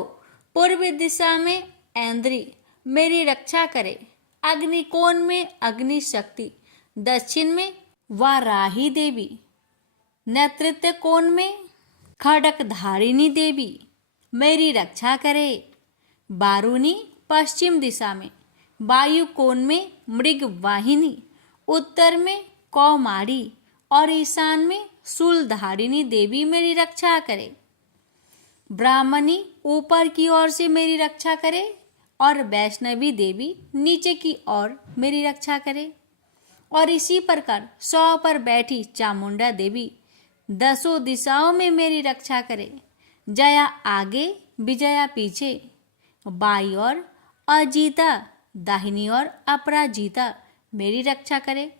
पूर्व दिशा में ऐन्द्री मेरी रक्षा करे, अग्निकोण में अग्नि शक्ति, दक्षिण में वाराही देवी, नेतृत्व कोण में खड़क धारिणी देवी मेरी रक्षा करे। बारूनी पश्चिम दिशा में, वायु कोण में मृग वाहिनी, उत्तर में कौमारी और ईशान में शूलधारिणी देवी मेरी रक्षा करे। ब्राह्मणी ऊपर की ओर से मेरी रक्षा करे और वैष्णवी देवी नीचे की ओर मेरी रक्षा करे और इसी प्रकार 100 पर बैठी चामुंडा देवी 10 दिशाओं में मेरी रक्षा करे। जया आगे, विजया पीछे, बाई और अजीता, दाहिनी और अपराजिता मेरी रक्षा करे।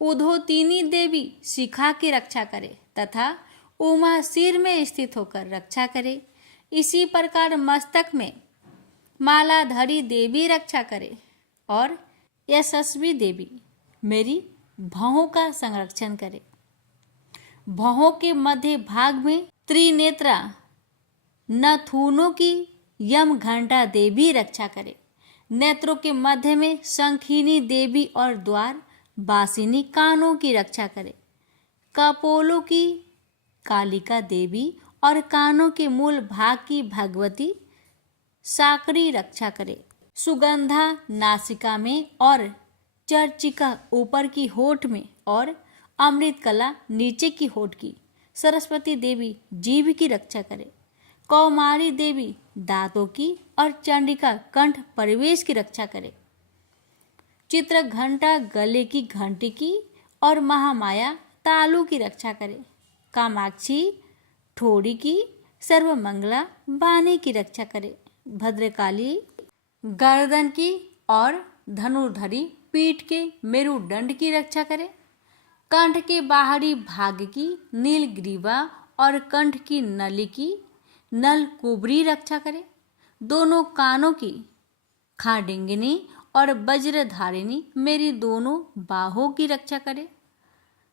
उधोतिनी देवी शिखा की रक्षा करे तथा उमा सिर में स्थित होकर रक्षा करे। इसी प्रकार मस्तक में मालाधारी देवी रक्षा करे और यशस्वी देवी मेरी भौहों का संरक्षण करे। भौहों के मध्य भाग में त्रिनेत्रा नथुनों की यम घंटा देवी रक्षा करे। नेत्रों के मध्य में शंखिनी देवी और द्वार बासिनी कानों की रक्षा करे। कपोलों की कालिका देवी और कानों के मूल भाग की भगवती साकरी रक्षा करे। सुगंधा नासिका में और चर्चिका ऊपर की होठ में और अमृत कला नीचे की होठ की सरस्वती देवी जीभ की रक्षा करे। कौमारी देवी दांतों की और चंडिका कंठ परिवेश की रक्षा करे। चित्र घंटा गले की घंटी की और महामाया तालू की रक्षा करे। कामाक्षी ठोड़ी की सर्वमंगला बानी की रक्षा करे। भद्रकाली गर्दन की और धनुर्धरी पीठ के मेरुदंड की रक्षा करे। कंठ के बाहरी भाग की नीलग्रीवा और कंठ की नली की नल कुबरी रक्षा करे। दोनों कानों की खाडिंगिनी और वज्रधारिणी मेरी दोनों बाहों की रक्षा करे।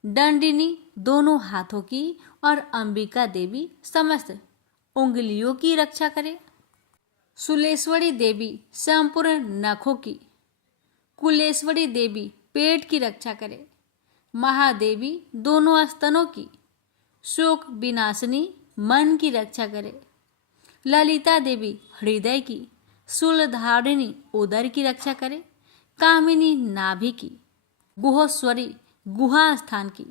दंडिनी दोनों हाथों की और अंबिका देवी समस्त उंगलियों की रक्षा करे। सुलेश्वरी देवी संपूर्ण नखों की, कुलेश्वरी देवी पेट की रक्षा करे। महादेवी दोनों स्तनों की, शोक विनाशिनी मन की रक्षा करे। ललिता देवी हृदय की, शूलधारिणी उदर की रक्षा करे। कामिनी नाभि की, गुहोश्वरी गुहा स्थान की,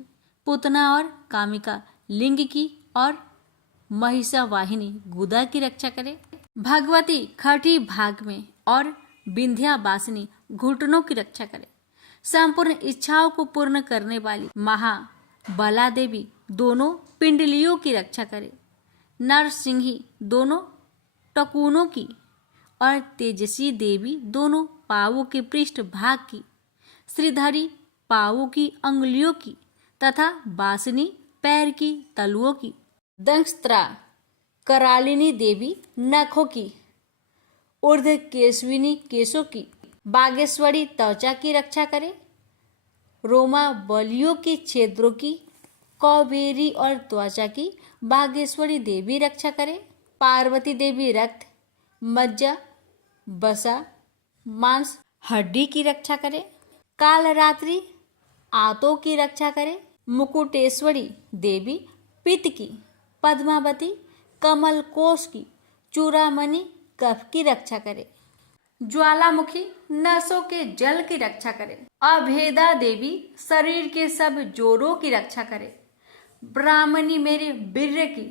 पुतना और कामिका लिंग की और महिषावाहिनी गुदा की रक्षा करे। भगवती खटी भाग में और विंध्यावासिनी घुटनों की रक्षा करे। संपूर्ण इच्छाओं को पूर्ण करने वाली महाबला देवी दोनों पिंडलियों की रक्षा करे। नरसिंही दोनों टकुनों की और तेजसी देवी दोनों पावों के पृष्ठ भाग की, श्रीधरी पावों की अंगुलियों की तथा बासिनी पैर की तलुओं की। दंष्ट्रा करालिनी देवी नखों की, ऊर्ध केशविनी केशों की, बागेश्वरी त्वचा की रक्षा करे। रोमा बलियों के क्षेत्रों की, कौबेरी और त्वचा की बागेश्वरी देवी रक्षा करे। पार्वती देवी रक्त, मज्जा, बसा, मांस, हड्डी की रक्षा करे। कालरात्रि आंतों की रक्षा करे। मुकुटेश्वरी देवी पित्त की, पद्मावती कमल कोश की, चूड़ामणि कफ की रक्षा करे। ज्वालामुखी नसों के जल की रक्षा करे। अभेदा देवी शरीर के सब जोड़ों की रक्षा करे। ब्राह्मणी मेरे वीर्य की,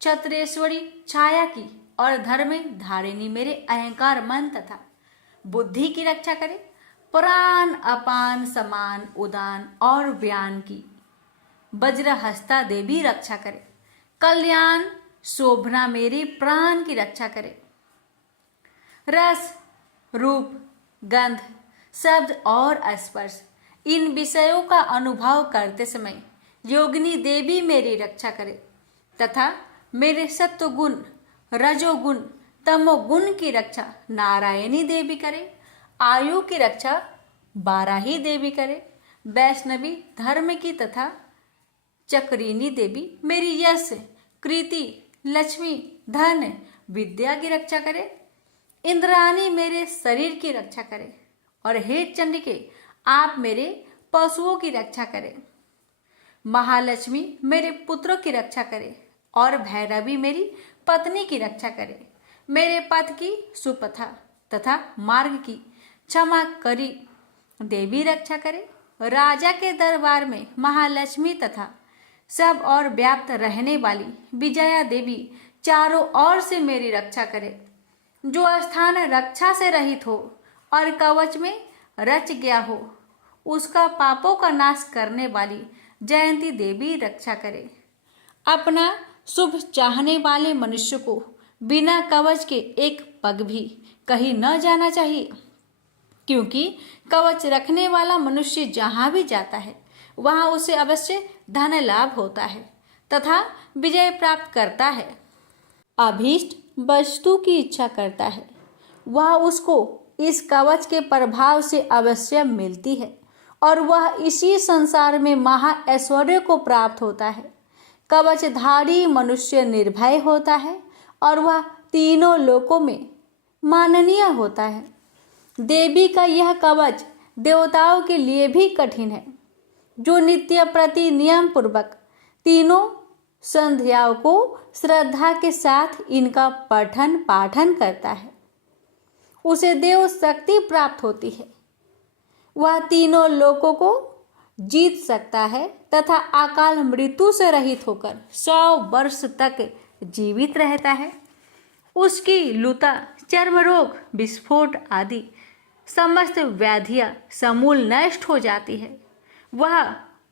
छत्रेश्वरी छाया की और धर्म धारिणी मेरे अहंकार मन तथा बुद्धि की रक्षा करे। प्राण अपान समान उदान और व्यान की वज्रहस्ता देवी रक्षा करे। कल्याण शोभना मेरे प्राण की रक्षा करे। रस रूप गंध शब्द और स्पर्श इन विषयों का अनुभव करते समय योगिनी देवी मेरी रक्षा करे तथा मेरे सत्वगुण रजोगुण तमोगुण की रक्षा नारायणी देवी करे। आयु की रक्षा बाराही देवी करे। वैष्णवी धर्म की तथा चक्रिनी देवी मेरी यश कृति लक्ष्मी धन विद्या की रक्षा करे। इंद्राणी मेरे शरीर की रक्षा करे और हे चंडिके आप मेरे पशुओं की रक्षा करें। महालक्ष्मी मेरे पुत्रों की रक्षा करे और भैरवी मेरी पत्नी की रक्षा करे। मेरे पथ की सुपथा तथा मार्ग की क्षमा करी देवी रक्षा करे। राजा के दरबार में महालक्ष्मी तथा सब और व्याप्त रहने वाली विजया देवी चारों ओर से मेरी रक्षा करे। जो स्थान रक्षा से रहित हो और कवच में रच गया हो उसका पापों का नाश करने वाली जयंती देवी रक्षा करे। अपना शुभ चाहने वाले मनुष्य को बिना कवच के एक पग भी कहीं न जाना चाहिए, क्योंकि कवच रखने वाला मनुष्य जहाँ भी जाता है वहाँ उसे अवश्य धन लाभ होता है तथा विजय प्राप्त करता है। अभीष्ट वस्तु की इच्छा करता है वह उसको इस कवच के प्रभाव से अवश्य मिलती है और वह इसी संसार में महा ऐश्वर्य को प्राप्त होता है। कवचधारी मनुष्य निर्भय होता है और वह तीनों लोकों में माननीय होता है। देवी का यह कवच देवताओं के लिए भी कठिन है, जो नित्य प्रति नियम पूर्वक तीनों संध्याओं को श्रद्धा के साथ इनका पठन पाठन करता है, उसे देव शक्ति प्राप्त होती है। वह तीनों लोकों को जीत सकता है तथा अकाल मृत्यु से रहित होकर 100 वर्ष तक जीवित रहता है। उसकी लुता, चर्म रोग, विस्फोट आदि समस्त व्याधियां समूल नष्ट हो जाती है। वह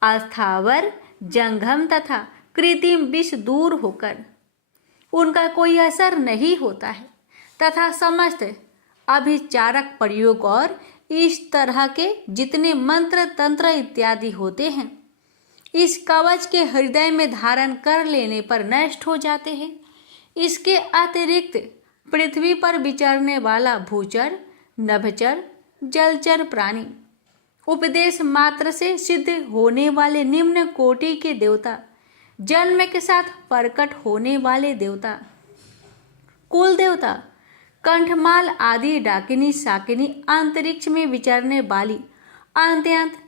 अस्थावर, जंगम तथा कृत्रिम विष दूर होकर उनका कोई असर नहीं होता है तथा समस्त अभिचारक प्रयोग और इस तरह के जितने मंत्र तंत्र इत्यादि होते हैं इस कवच के हृदय में धारण कर लेने पर नष्ट हो जाते हैं। इसके अतिरिक्त पृथ्वी पर विचरने वाला भूचर, नभचर, जलचर प्राणी, उपदेश मात्र से सिद्ध होने वाले निम्न कोटि के देवता, जन्म के साथ प्रकट होने वाले देवता, कुल देवता, कंठमाल आदि डाकिनी शाकिनी, अंतरिक्ष में विचरने वाली अत्यंत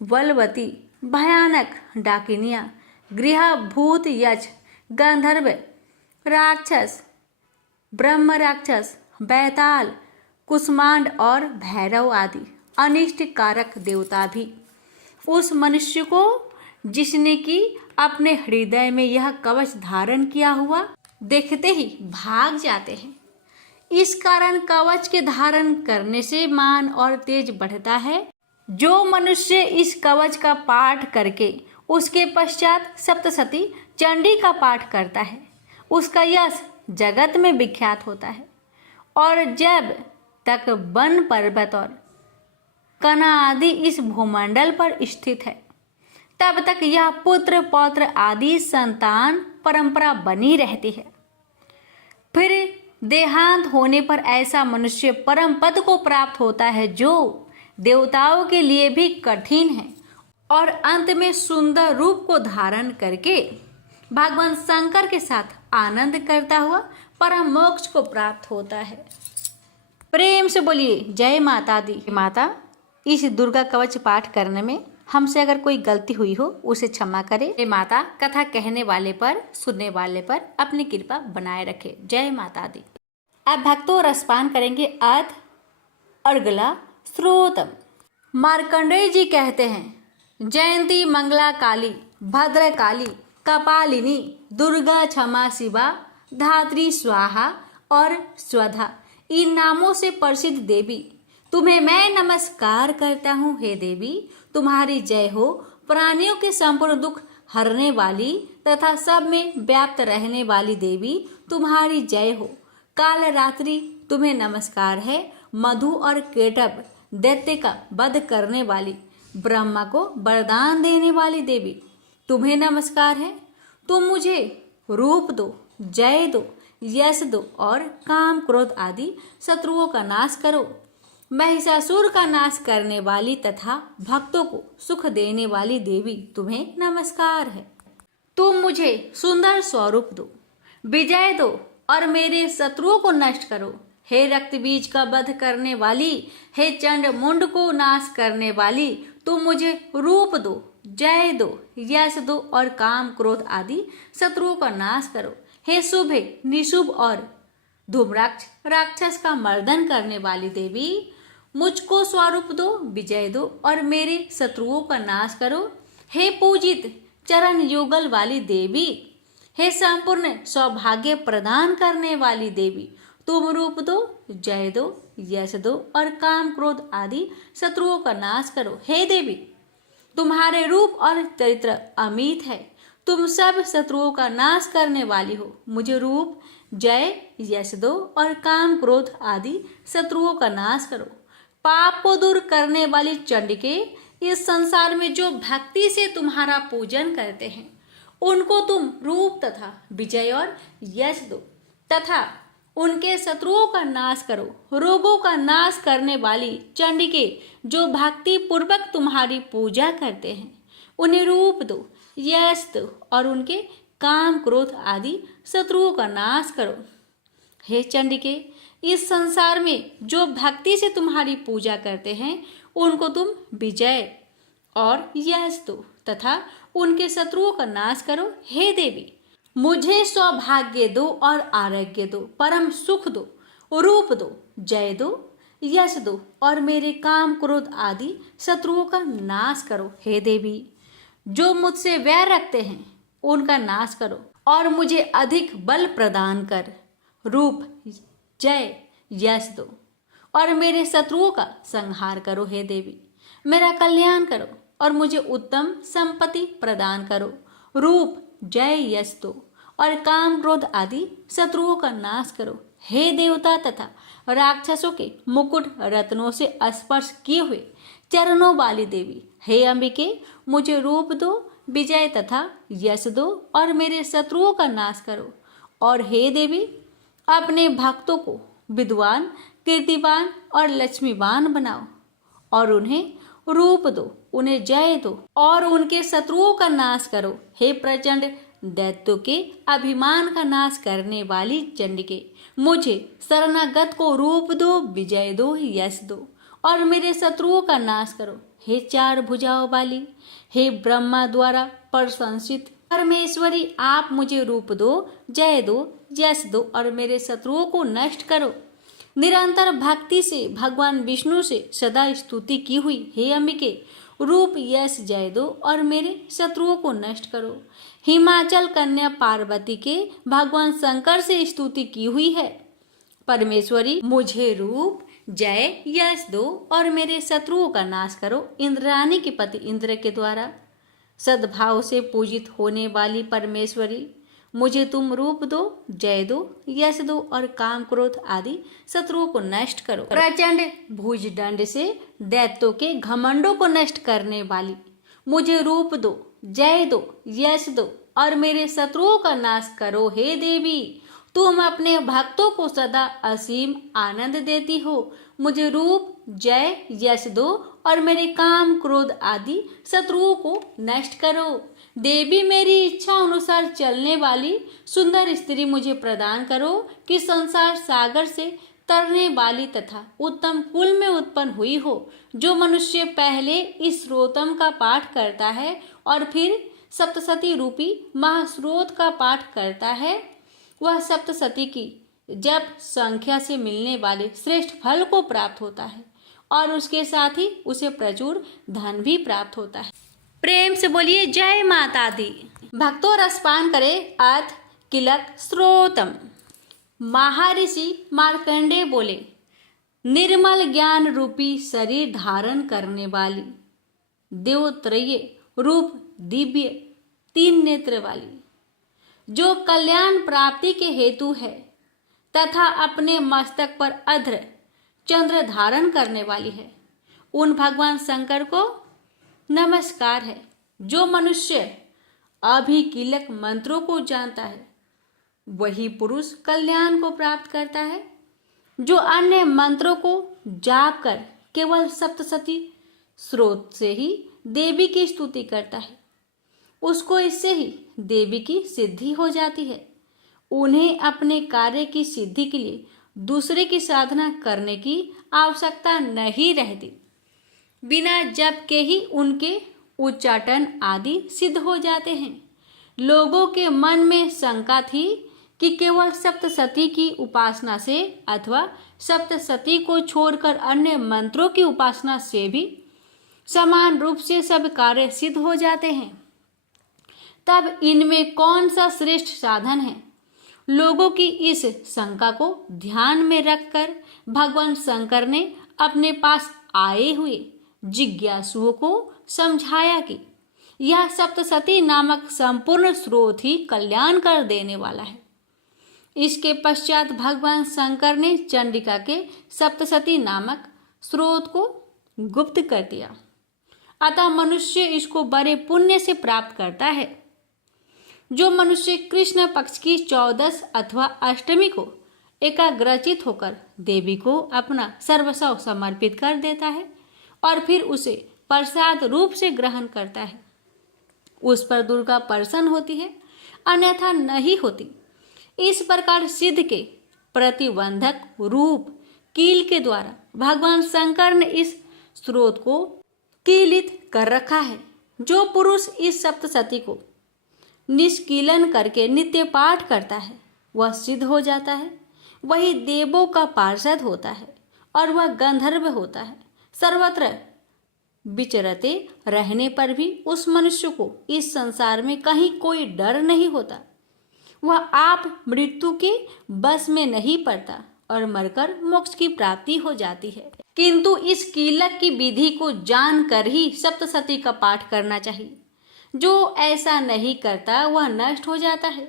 बलवती भयानक डाकिनियां, गृह भूत, यक्ष, गंधर्व, राक्षस, ब्रह्म राक्षस, बैताल, कुष्मांड और भैरव आदि अनिष्ट कारक देवता भी उस मनुष्य को जिसने कि अपने हृदय में यह कवच धारण किया हुआ देखते ही भाग जाते हैं। इस कारण कवच के धारण करने से मान और तेज बढ़ता है। जो मनुष्य इस कवच का पाठ करके उसके पश्चात सप्तशती चंडी का पाठ करता है उसका यश जगत में विख्यात होता है। और जब तक वन पर्वत और कना आदि इस भूमंडल पर स्थित है तब तक यह पुत्र पौत्र आदि संतान परंपरा बनी रहती है। फिर देहांत होने पर ऐसा मनुष्य परम पद को प्राप्त होता है जो देवताओं के लिए भी कठिन है और अंत में सुंदर रूप को धारण करके भगवान शंकर के साथ आनंद करता हुआ परम मोक्ष को प्राप्त होता है। प्रेम से बोलिए जय माता दी। माता, इस दुर्गा कवच पाठ करने में हमसे अगर कोई गलती हुई हो उसे क्षमा करे। जय माता, कथा कहने वाले पर, सुनने वाले पर अपनी कृपा बनाए रखे। जय माता दी। अब भक्तों रसपान करेंगे अर्थ अर्गला श्रोतम। मार्कंडेय जी कहते हैं, जयंती मंगला काली, भद्र काली, कपालिनी, दुर्गा, क्षमा शिवा, धात्री, स्वाहा और स्वधा, इन नामों से प्रसिद्ध देवी तुम्हें मैं नमस्कार करता हूँ। हे देवी, तुम्हारी जय हो। प्राणियों के संपूर्ण दुख हरने वाली तथा सब में व्याप्त रहने वाली देवी तुम्हारी जय हो। काल रात्रि तुम्हें नमस्कार है। मधु और केटव दैत्य का वध करने वाली, ब्रह्मा को वरदान देने वाली देवी तुम्हें नमस्कार है। तुम मुझे रूप दो, जय दो, यश दो और काम क्रोध आदि शत्रुओं का नाश करो। महिषासुर का नाश करने वाली तथा भक्तों को सुख देने वाली देवी तुम्हें नमस्कार है। तुम मुझे सुंदर स्वरूप दो, विजय दो और मेरे शत्रुओं को नष्ट करो। हे रक्त बीज का वध करने वाली, हे चंड मुंड को नाश करने वाली, तुम मुझे रूप दो, जय दो, यश दो और काम क्रोध आदि शत्रुओं का नाश करो। हे शुभ, निशुभ और धूम्राक्ष राक्षस का मर्दन करने वाली देवी, मुझको स्वरूप दो, विजय दो और मेरे शत्रुओं का नाश करो। हे पूजित चरण युगल वाली देवी, हे संपूर्ण सौभाग्य प्रदान करने वाली देवी, तुम रूप दो, जय दो, यश दो और काम क्रोध आदि शत्रुओं का नाश करो। हे देवी, तुम्हारे रूप और चरित्र अमित है। तुम सब शत्रुओं का नाश करने वाली हो। मुझे रूप, जय, यश दो और काम क्रोध आदि शत्रुओं का नाश करो। पाप को दूर करने वाली चंडिके, इस संसार में जो भक्ति से तुम्हारा पूजन करते हैं उनको तुम रूप तथा विजय और यश दो तथा उनके शत्रुओं का नाश करो। रोगों का नाश करने वाली चंडिके, जो भक्ति पूर्वक तुम्हारी पूजा करते हैं, उन्हें रूप दो, यश दो और उनके काम क्रोध आदि शत्रुओं का नाश करो। हे चंडिके, इस संसार में जो भक्ति से तुम्हारी पूजा करते हैं, उनको तुम विजय और यश दो तथा उनके शत्रुओं का नाश करो। हे देवी, मुझे सौभाग्य दो और आरोग्य दो, परम सुख दो, रूप दो, जय दो, यश दो और मेरे काम क्रोध आदि शत्रुओं का नाश करो। हे देवी, जो मुझसे वैर रखते हैं उनका नाश करो और मुझे अधिक बल प्रदान कर रूप, जय, यश दो और मेरे शत्रुओं का संहार करो। हे देवी, मेरा कल्याण करो और मुझे उत्तम संपत्ति प्रदान करो। रूप, जय, यश दो और काम क्रोध आदि शत्रुओं का नाश करो। हे देवता तथा राक्षसों के मुकुट रत्नों से स्पर्श किए हुए चरणों वाली देवी, हे अंबिके, मुझे रूप दो, विजय तथा यश दो और मेरे शत्रुओं का नाश करो। और हे देवी, अपने भक्तों को विद्वान, कीर्तिवान और लक्ष्मीवान बनाओ और उन्हें रूप दो, उन्हें जय दो और उनके शत्रुओं का नाश करो। हे प्रचंड दैत्यों के अभिमान का नाश करने वाली चंडिके, मुझे शरणागत को रूप दो, विजय दो, यश दो और मेरे शत्रुओं का नाश करो। हे चार भुजाओं वाली, हे ब्रह्मा द्वारा प्रशंसित परमेश्वरी, आप मुझे रूप दो, जय दो, यश दो और मेरे शत्रुओं को नष्ट करो। निरंतर भक्ति से भगवान विष्णु से सदा स्तुति की हुई हे अंबिके, रूप, यश, जय दो और मेरे शत्रुओं को नष्ट करो। हिमाचल कन्या पार्वती के भगवान शंकर से स्तुति की हुई है परमेश्वरी, मुझे रूप, जय, यश दो और मेरे शत्रुओं का नाश करो। इंद्राणी के पति इंद्र के द्वारा सद्भाव से पूजित होने वाली परमेश्वरी, मुझे तुम रूप दो, जय दो, यश दो और काम क्रोध आदि शत्रुओं को नष्ट करो। प्रचंड भुजदंड से दैत्यों के घमंडों को नष्ट करने वाली, मुझे रूप दो, जय दो, यश दो और मेरे शत्रुओं का नाश करो। हे देवी, तुम अपने भक्तों को सदा असीम आनंद देती हो, मुझे रूप, जय, यश दो और मेरे काम क्रोध आदि शत्रुओं को नष्ट करो। देवी, मेरी इच्छा अनुसार चलने वाली सुंदर स्त्री मुझे प्रदान करो कि संसार सागर से तरने वाली तथा उत्तम कुल में उत्पन्न हुई हो। जो मनुष्य पहले इस स्रोतम का पाठ करता है और फिर सप्तशती रूपी महास्रोत का पाठ करता है, वह सप्तशती की जप संख्या से मिलने वाले श्रेष्ठ फल को प्राप्त होता है और उसके साथ ही उसे प्रचुर धन भी प्राप्त होता है। प्रेम से बोलिए जय माता दी। भक्तों, रसपान करे अथ किलक स्रोतम। महर्षि मार्कंडेय बोले, निर्मल ज्ञान रूपी शरीर धारण करने वाली, देवत्रय रूप दिव्य तीन नेत्र वाली, जो कल्याण प्राप्ति के हेतु है तथा अपने मस्तक पर अध्र चंद्र धारण करने वाली है, उन भगवान शंकर को नमस्कार है। जो मनुष्य अभिकीलक मंत्रों को जानता है, वही पुरुष कल्याण को प्राप्त करता है। जो अन्य मंत्रों को जाप कर केवल सप्तशती स्रोत से ही देवी की स्तुति करता है, उसको इससे ही देवी की सिद्धि हो जाती है। उन्हें अपने कार्य की सिद्धि के लिए दूसरे की साधना करने की आवश्यकता नहीं रहती। बिना जप के ही उनके उच्चाटन आदि सिद्ध हो जाते हैं। लोगों के मन में शंका थी कि केवल सप्तशती की उपासना से अथवा सप्तशती को छोड़कर अन्य मंत्रों की उपासना से भी समान रूप से सब कार्य सिद्ध हो जाते हैं, तब इनमें कौन सा श्रेष्ठ साधन है। लोगों की इस शंका को ध्यान में रखकर भगवान शंकर ने अपने पास आए हुए जिज्ञासुओं को समझाया कि यह सप्तशती नामक संपूर्ण स्रोत ही कल्याण कर देने वाला है। इसके पश्चात भगवान शंकर ने चंडिका के सप्तशती नामक स्रोत को गुप्त कर दिया, अतः मनुष्य इसको बड़े पुण्य से प्राप्त करता है। जो मनुष्य कृष्ण पक्ष की 14 अथवा अष्टमी को एकाग्रचित होकर देवी को अपना सर्वस्व समर्पित कर देता है और फिर उसे प्रसाद रूप से ग्रहण करता है, उस पर दुर्गा प्रसन्न होती है, अन्यथा नहीं होती। इस प्रकार सिद्ध के प्रतिबंधक रूप कील के द्वारा भगवान शंकर ने इस स्रोत को कीलित कर रखा है। जो पुरुष इस सप्तशती को निष्कीलन करके नित्य पाठ करता है वह सिद्ध हो जाता है, वही देवों का पार्षद होता है और वह गंधर्व होता है। सर्वत्र विचरते रहने पर भी उस मनुष्य को इस संसार में कहीं कोई डर नहीं होता। वह आप मृत्यु के बस में नहीं पड़ता और मरकर मोक्ष की प्राप्ति हो जाती है। किंतु इस कीलक की विधि को जानकर ही सप्तशती का पाठ करना चाहिए। जो ऐसा नहीं करता वह नष्ट हो जाता है।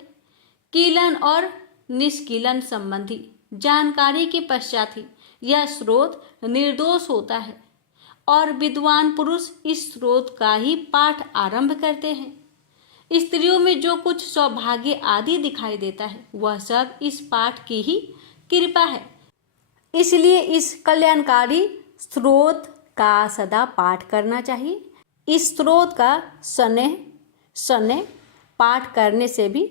कीलन और निष्कीलन संबंधी जानकारी के पश्चात ही यह स्रोत निर्दोष होता है और विद्वान पुरुष इस स्रोत का ही पाठ आरंभ करते हैं। स्त्रियों में जो कुछ सौभाग्य आदि दिखाई देता है वह सब इस पाठ की ही कृपा है। इसलिए इस कल्याणकारी स्रोत का सदा पाठ करना चाहिए। इस स्रोत का शनैः पाठ करने से भी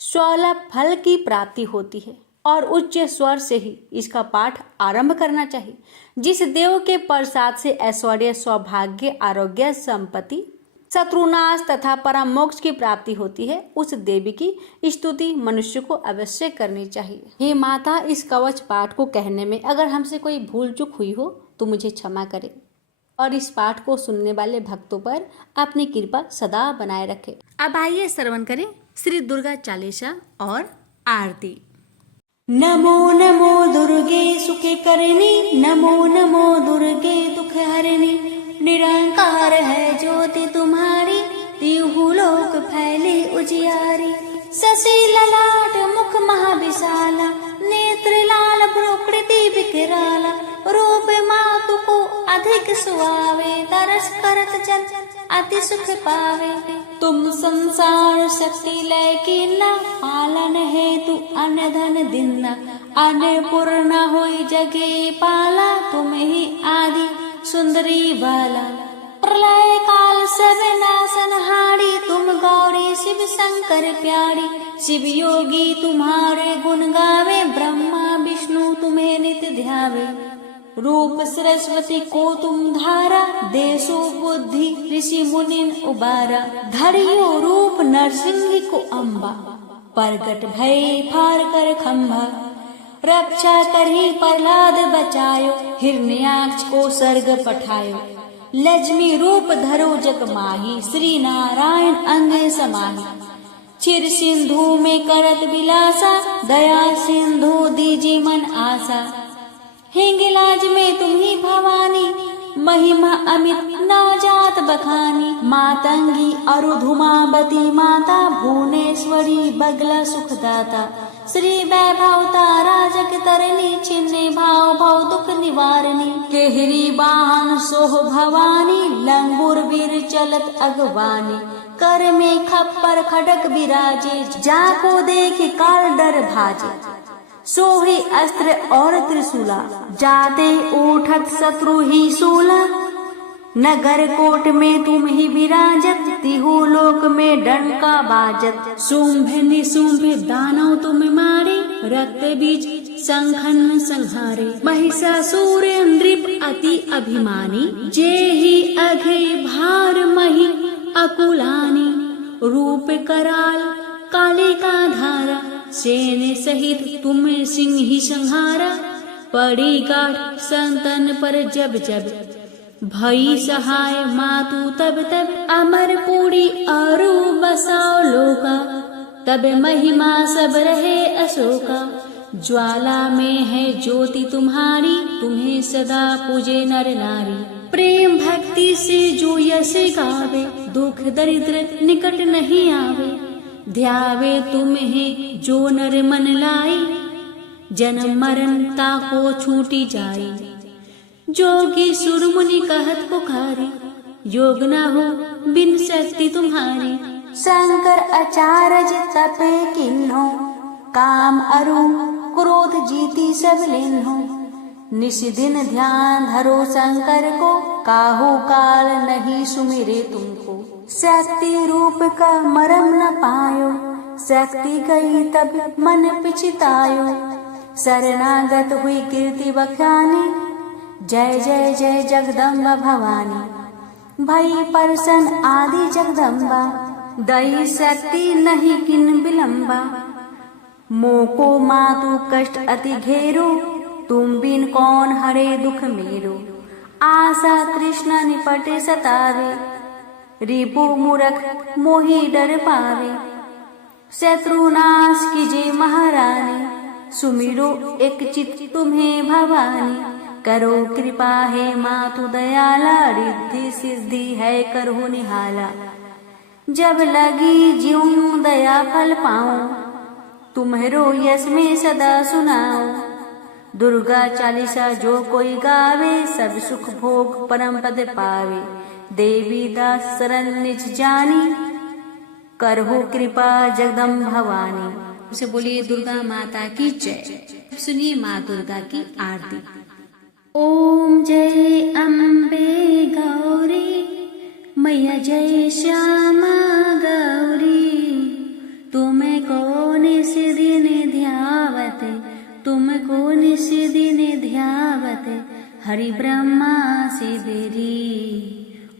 स्वलभ फल की प्राप्ति होती है और उच्च स्वर से ही इसका पाठ आरंभ करना चाहिए। जिस देव के प्रसाद से ऐश्वर्य, सौभाग्य, आरोग्य, संपत्ति, शत्रुनाश तथा परम मोक्ष की प्राप्ति होती है, उस देवी की स्तुति मनुष्य को अवश्य करनी चाहिए। हे माता, इस कवच पाठ को कहने में अगर हमसे कोई भूल चूक हुई हो तो मुझे क्षमा करें और इस पाठ को सुनने वाले भक्तों पर अपनी कृपा सदा बनाए रखे। अब आइए श्रवण करें श्री दुर्गा चालीसा और आरती। नमो नमो दुर्गे सुखे करणी, नमो नमो दुर्गे दुख हरणी। निरंकार है ज्योति तुम्हारी, तिहु लोक फैले उजियारी। शशि ललाट मुख महाविशाला, नेत्र लाल प्रकृति विकराला। रूप मातु को अधिक सुहावे, तरस करत जन अति सुख पावे। तुम संसार शक्ति लय कीना, पालन हेतु अन्न धन दिना। अन्नपूर्णा होई जगे पाला, तुम ही आदि सुंदरी बाला। प्रलय काल सब नाशनहारी, तुम गौरी शिव शंकर प्यारी। शिव योगी तुम्हारे गुण गावे, ब्रह्मा विष्णु तुम्हें नित्य ध्यावे। रूप सरस्वती को तुम धारा, देशो बुद्धि ऋषि मुनि उबारा। धरियो रूप नरसिंह को अम्बा, प्रगट भय फार कर खंभा। रक्षा करही प्रहलाद बचायो, हिरण्याक्ष को सर्ग पठायो। लक्ष्मी रूप धरो जग माही, श्री नारायण अंगे समाही। क्षीर सिंधु में करत विलासा, दया सिंधु दीजी मन आशा। हिंगलाज में तुम्ही भवानी, महिमा अमित नवजात बखानी। मातंगी अरुधुमावती माता, भुवनेश्वरी बगला सुखदाता। श्री वैभवता राजक तरनी, छिन्ने भाव भव दुख निवारणी। केहरी वाहन सोह भवानी, लंगुर वीर चलत अगवानी। कर में खप्पर खड़क विराजे, जाको देख काल डर भाजे। सोहे अस्त्र और त्रिशूला, जाते उठत शत्रु ही सूला। नगर कोट में तुम ही विराजत, तिहु लोक में डंका बाजत। शुंभ निशुंभ दानव तुम मारे, रक्त बीज संखन संहारे। महिषासुर नृप अति अभिमानी, जे ही अघे भार मही अकुलानी। रूप कराल काले का धारा, सेन सहित तुम सिंह ही संहारा। पड़ी गाढ़ संतन पर जब जब, भई सहाय मातु तब तब। अमर पूरी अरु बसाओ लोका, तब महिमा सब रहे अशोका। ज्वाला में है ज्योति तुम्हारी, तुम्हें सदा पूजे नर नारी। प्रेम भक्ति से जो यश गावे, दुख दरिद्र निकट नहीं आवे। ध्यावे तुम्हें जो नर मन लाई, जन्म मरण ताको छूटी जाई। जोगी सुरमुनि कहत पुकारी, योग न हो बिन शक्ति तुम्हारी। शंकर अचारज तपे किन्नो, काम अरु क्रोध जीती सब लिन्हो। निश दिन ध्यान धरो शंकर को, काहू काल नहीं सुमिरे तुमको। शक्ति रूप का मरम न पायो, शक्ति गई तब मन पिछतायो। शरणागत हुई कीर्ति बखानी, जय जय जय जगदम्बा भवानी। भई परसन आदि जगदम्बा, दई शक्ति नहीं किन विलंबा। मोको मातु कष्ट अति घेरो, तुम बिन कौन हरे दुख मेरो। आशा तृष्णा निपटे सतावे, रिपु मूरख मोहि डर पावे। शत्रुनाश कीजे महारानी, सुमिरो एक चित तुम्हें भवानी। करो कृपा है मातु दयाला, रिद्धि सिद्धि है करहु निहाला। जब लगी ज्यों दया फल पाऊं, तुम्हरो यश में सदा सुनाओ। दुर्गा चालीसा जो कोई गावे, सब सुख भोग परम पद पावे। देवी दास शरण निज जानी, करहु कृपा जगदम्ब भवानी। उसे बोलिए दुर्गा माता की जय। सुनिए माँ दुर्गा की आरती। ओम जय अम्बे गौरी, मैया जय श्यामा गौरी। तुमको निस दिन ध्यावत, तुमको निस दिन ध्यावत, हरि ब्रह्मा शिवरी।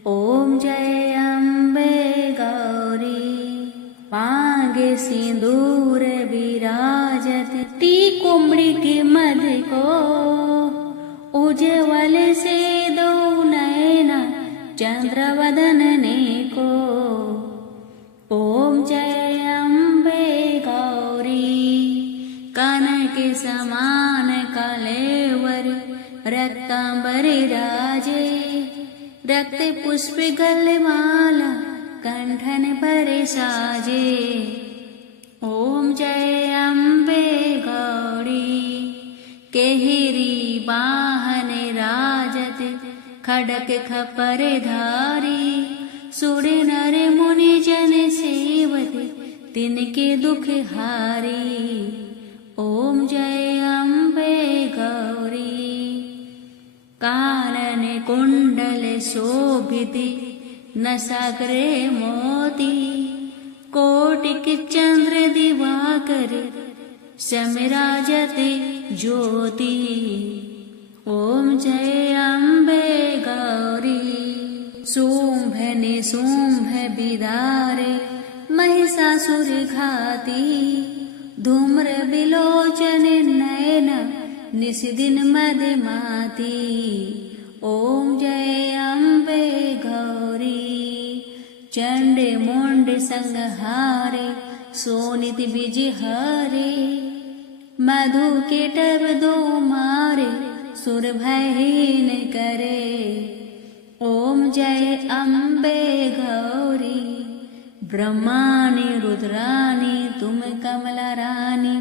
ओम जय अम्बे गौरी। मांगे सिंदूर विराजत, टीको मृग मद को। उज्ज्वल से दो नयना, चंद्र वदन ने को। ओम जय अम्बे गौरी। कनक समान कलेवर, रक्तांबर राजे। रक्त पुष्प गलमाला, कंठन पर साजे। ओम जय अम्बे गौरी। केहरी वाहन राजत, खड़क खपर धारी। सुर नर मुनि जन सेवत, तिनके दुख हारी। ओम जय अम्बे गौरी। कानन कुंडल शोभित, नसाग्रे मोती। कोटिक चंद्र दिवाकर, समराजते ज्योति। ओम जय अम्बे गौरी। शुंभ निशुंभ बिदारे, महिषासुर घाती। धूम्र बिलोचन नयन, निस दिन मदमाती। ओम जय अम्बे गौरी। चंड मुंड संहारे, सोनित बीज हरे। मधु के टब दो मारे, सुर भयहीन करे। ओम जय अम्बे गौरी। ब्रह्माणी रुद्राणी, तुम कमला रानी।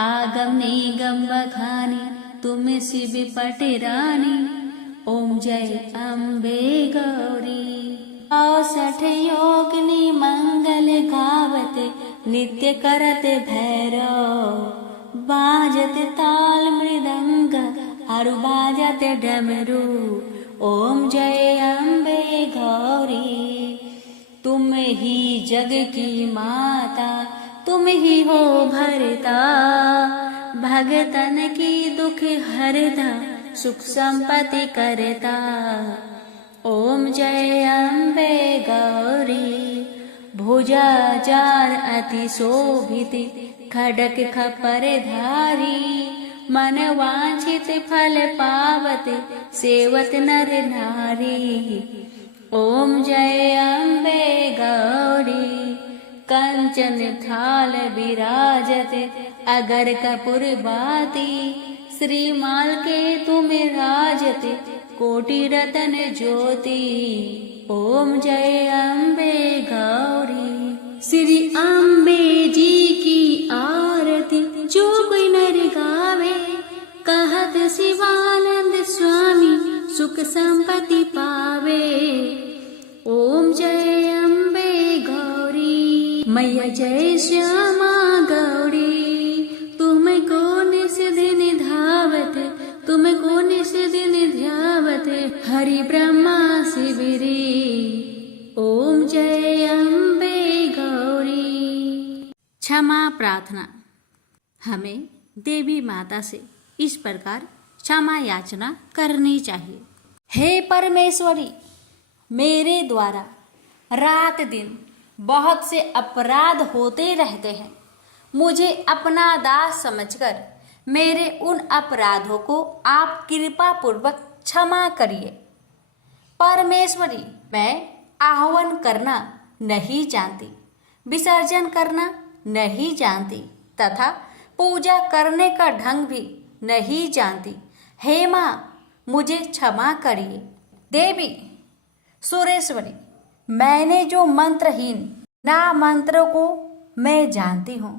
आगम निगम बखानी, तुम शिव पट रानी। ओम जय अम्बे गौरी। 64 योगिनी मंगल गावत, नित्य करत भैरव। बाजत ताल मृदंग, अरु बाजत डमरू। ओम जय अम्बे गौरी। तुम ही जग की माता, तुम ही हो भरता। भगतन की दुख हरता, सुख संपत्ति करता। ओम जय अम्बे गौरी। भुजा जार अति शोभित, खडक खपर धारी। मन वांछित फल पावत, सेवत नर नारी। ओम जय अम्बे गौरी। कंचन थाल विराजत, अगर कपूर बाती। श्रीमाल के तुम राजत, कोटि रतन ज्योति। ओम जय अम्बे गौरी। श्री अम्बे जी की आरती, जो कोई नर गावे। कहत शिवानंद स्वामी, सुख संपत्ति पावे। ओम जय अम्बे गौरी। मैया जय श्यामा गौरी। तुमको हरि ब्रह्मा शिविरे ओम जय अम्बे गौरी। क्षमा प्रार्थना। हमें देवी माता से इस प्रकार क्षमा याचना करनी चाहिए। हे परमेश्वरी, मेरे द्वारा रात दिन बहुत से अपराध होते रहते हैं। मुझे अपना दास समझकर मेरे उन अपराधों को आप कृपा पूर्वक क्षमा करिए। परमेश्वरी, मैं आह्वान करना नहीं जानती, विसर्जन करना नहीं जानती तथा पूजा करने का ढंग भी नहीं जानती। हे माँ, मुझे क्षमा करिए। देवी सुरेश्वरी, मैंने जो मंत्रहीन ना मंत्रों को मैं जानती हूँ,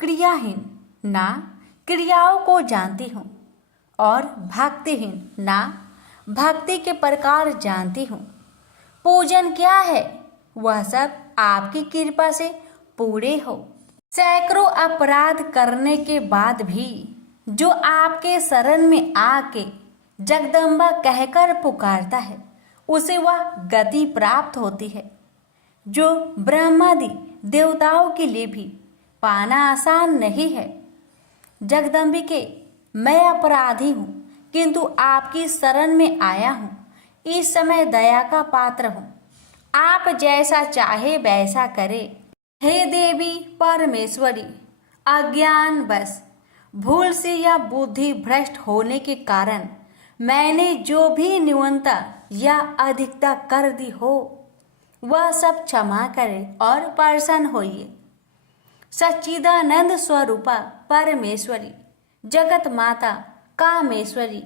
क्रियाहीन ना क्रियाओं को जानती हूँ और भक्तिहीन ना भक्ति के प्रकार जानती हूँ। पूजन क्या है वह सब आपकी कृपा से पूरे हो। सैकड़ों अपराध करने के बाद भी जो आपके शरण में आके जगदम्बा कहकर पुकारता है, उसे वह गति प्राप्त होती है जो ब्रह्मादि देवताओं के लिए भी पाना आसान नहीं है। जगदम्बिके, मैं अपराधी हूँ, किंतु आपकी शरण में आया हूँ। इस समय दया का पात्र हूँ। आप जैसा चाहे वैसा करे। हे देवी परमेश्वरी, अज्ञान बस भूल से या बुद्धि भ्रष्ट होने के कारण मैंने जो भी न्यूनता या अधिकता कर दी हो, वह सब क्षमा करे और प्रसन्न होइए। सच्चिदानंद स्वरूपा परमेश्वरी, जगत माता कामेश्वरी,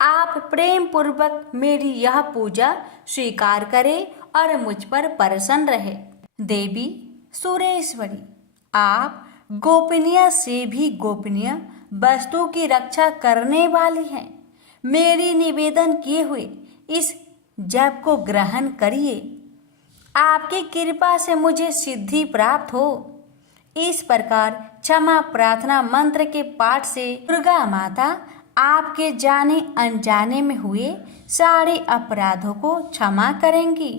आप प्रेम पूर्वक मेरी यह पूजा स्वीकार करें और मुझ पर प्रसन्न रहे। देवी सुरेश्वरी, आप गोपनीय से भी गोपनीय वस्तु की रक्षा करने वाली हैं। मेरी निवेदन किए हुए इस जप को ग्रहण करिए। आपकी कृपा से मुझे सिद्धि प्राप्त हो। इस प्रकार क्षमा प्रार्थना मंत्र के पाठ से दुर्गा माता आपके जाने अनजाने में हुए सारे अपराधों को क्षमा करेंगी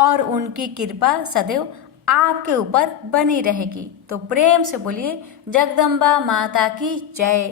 और उनकी कृपा सदैव आपके ऊपर बनी रहेगी। तो प्रेम से बोलिए जगदम्बा माता की जय।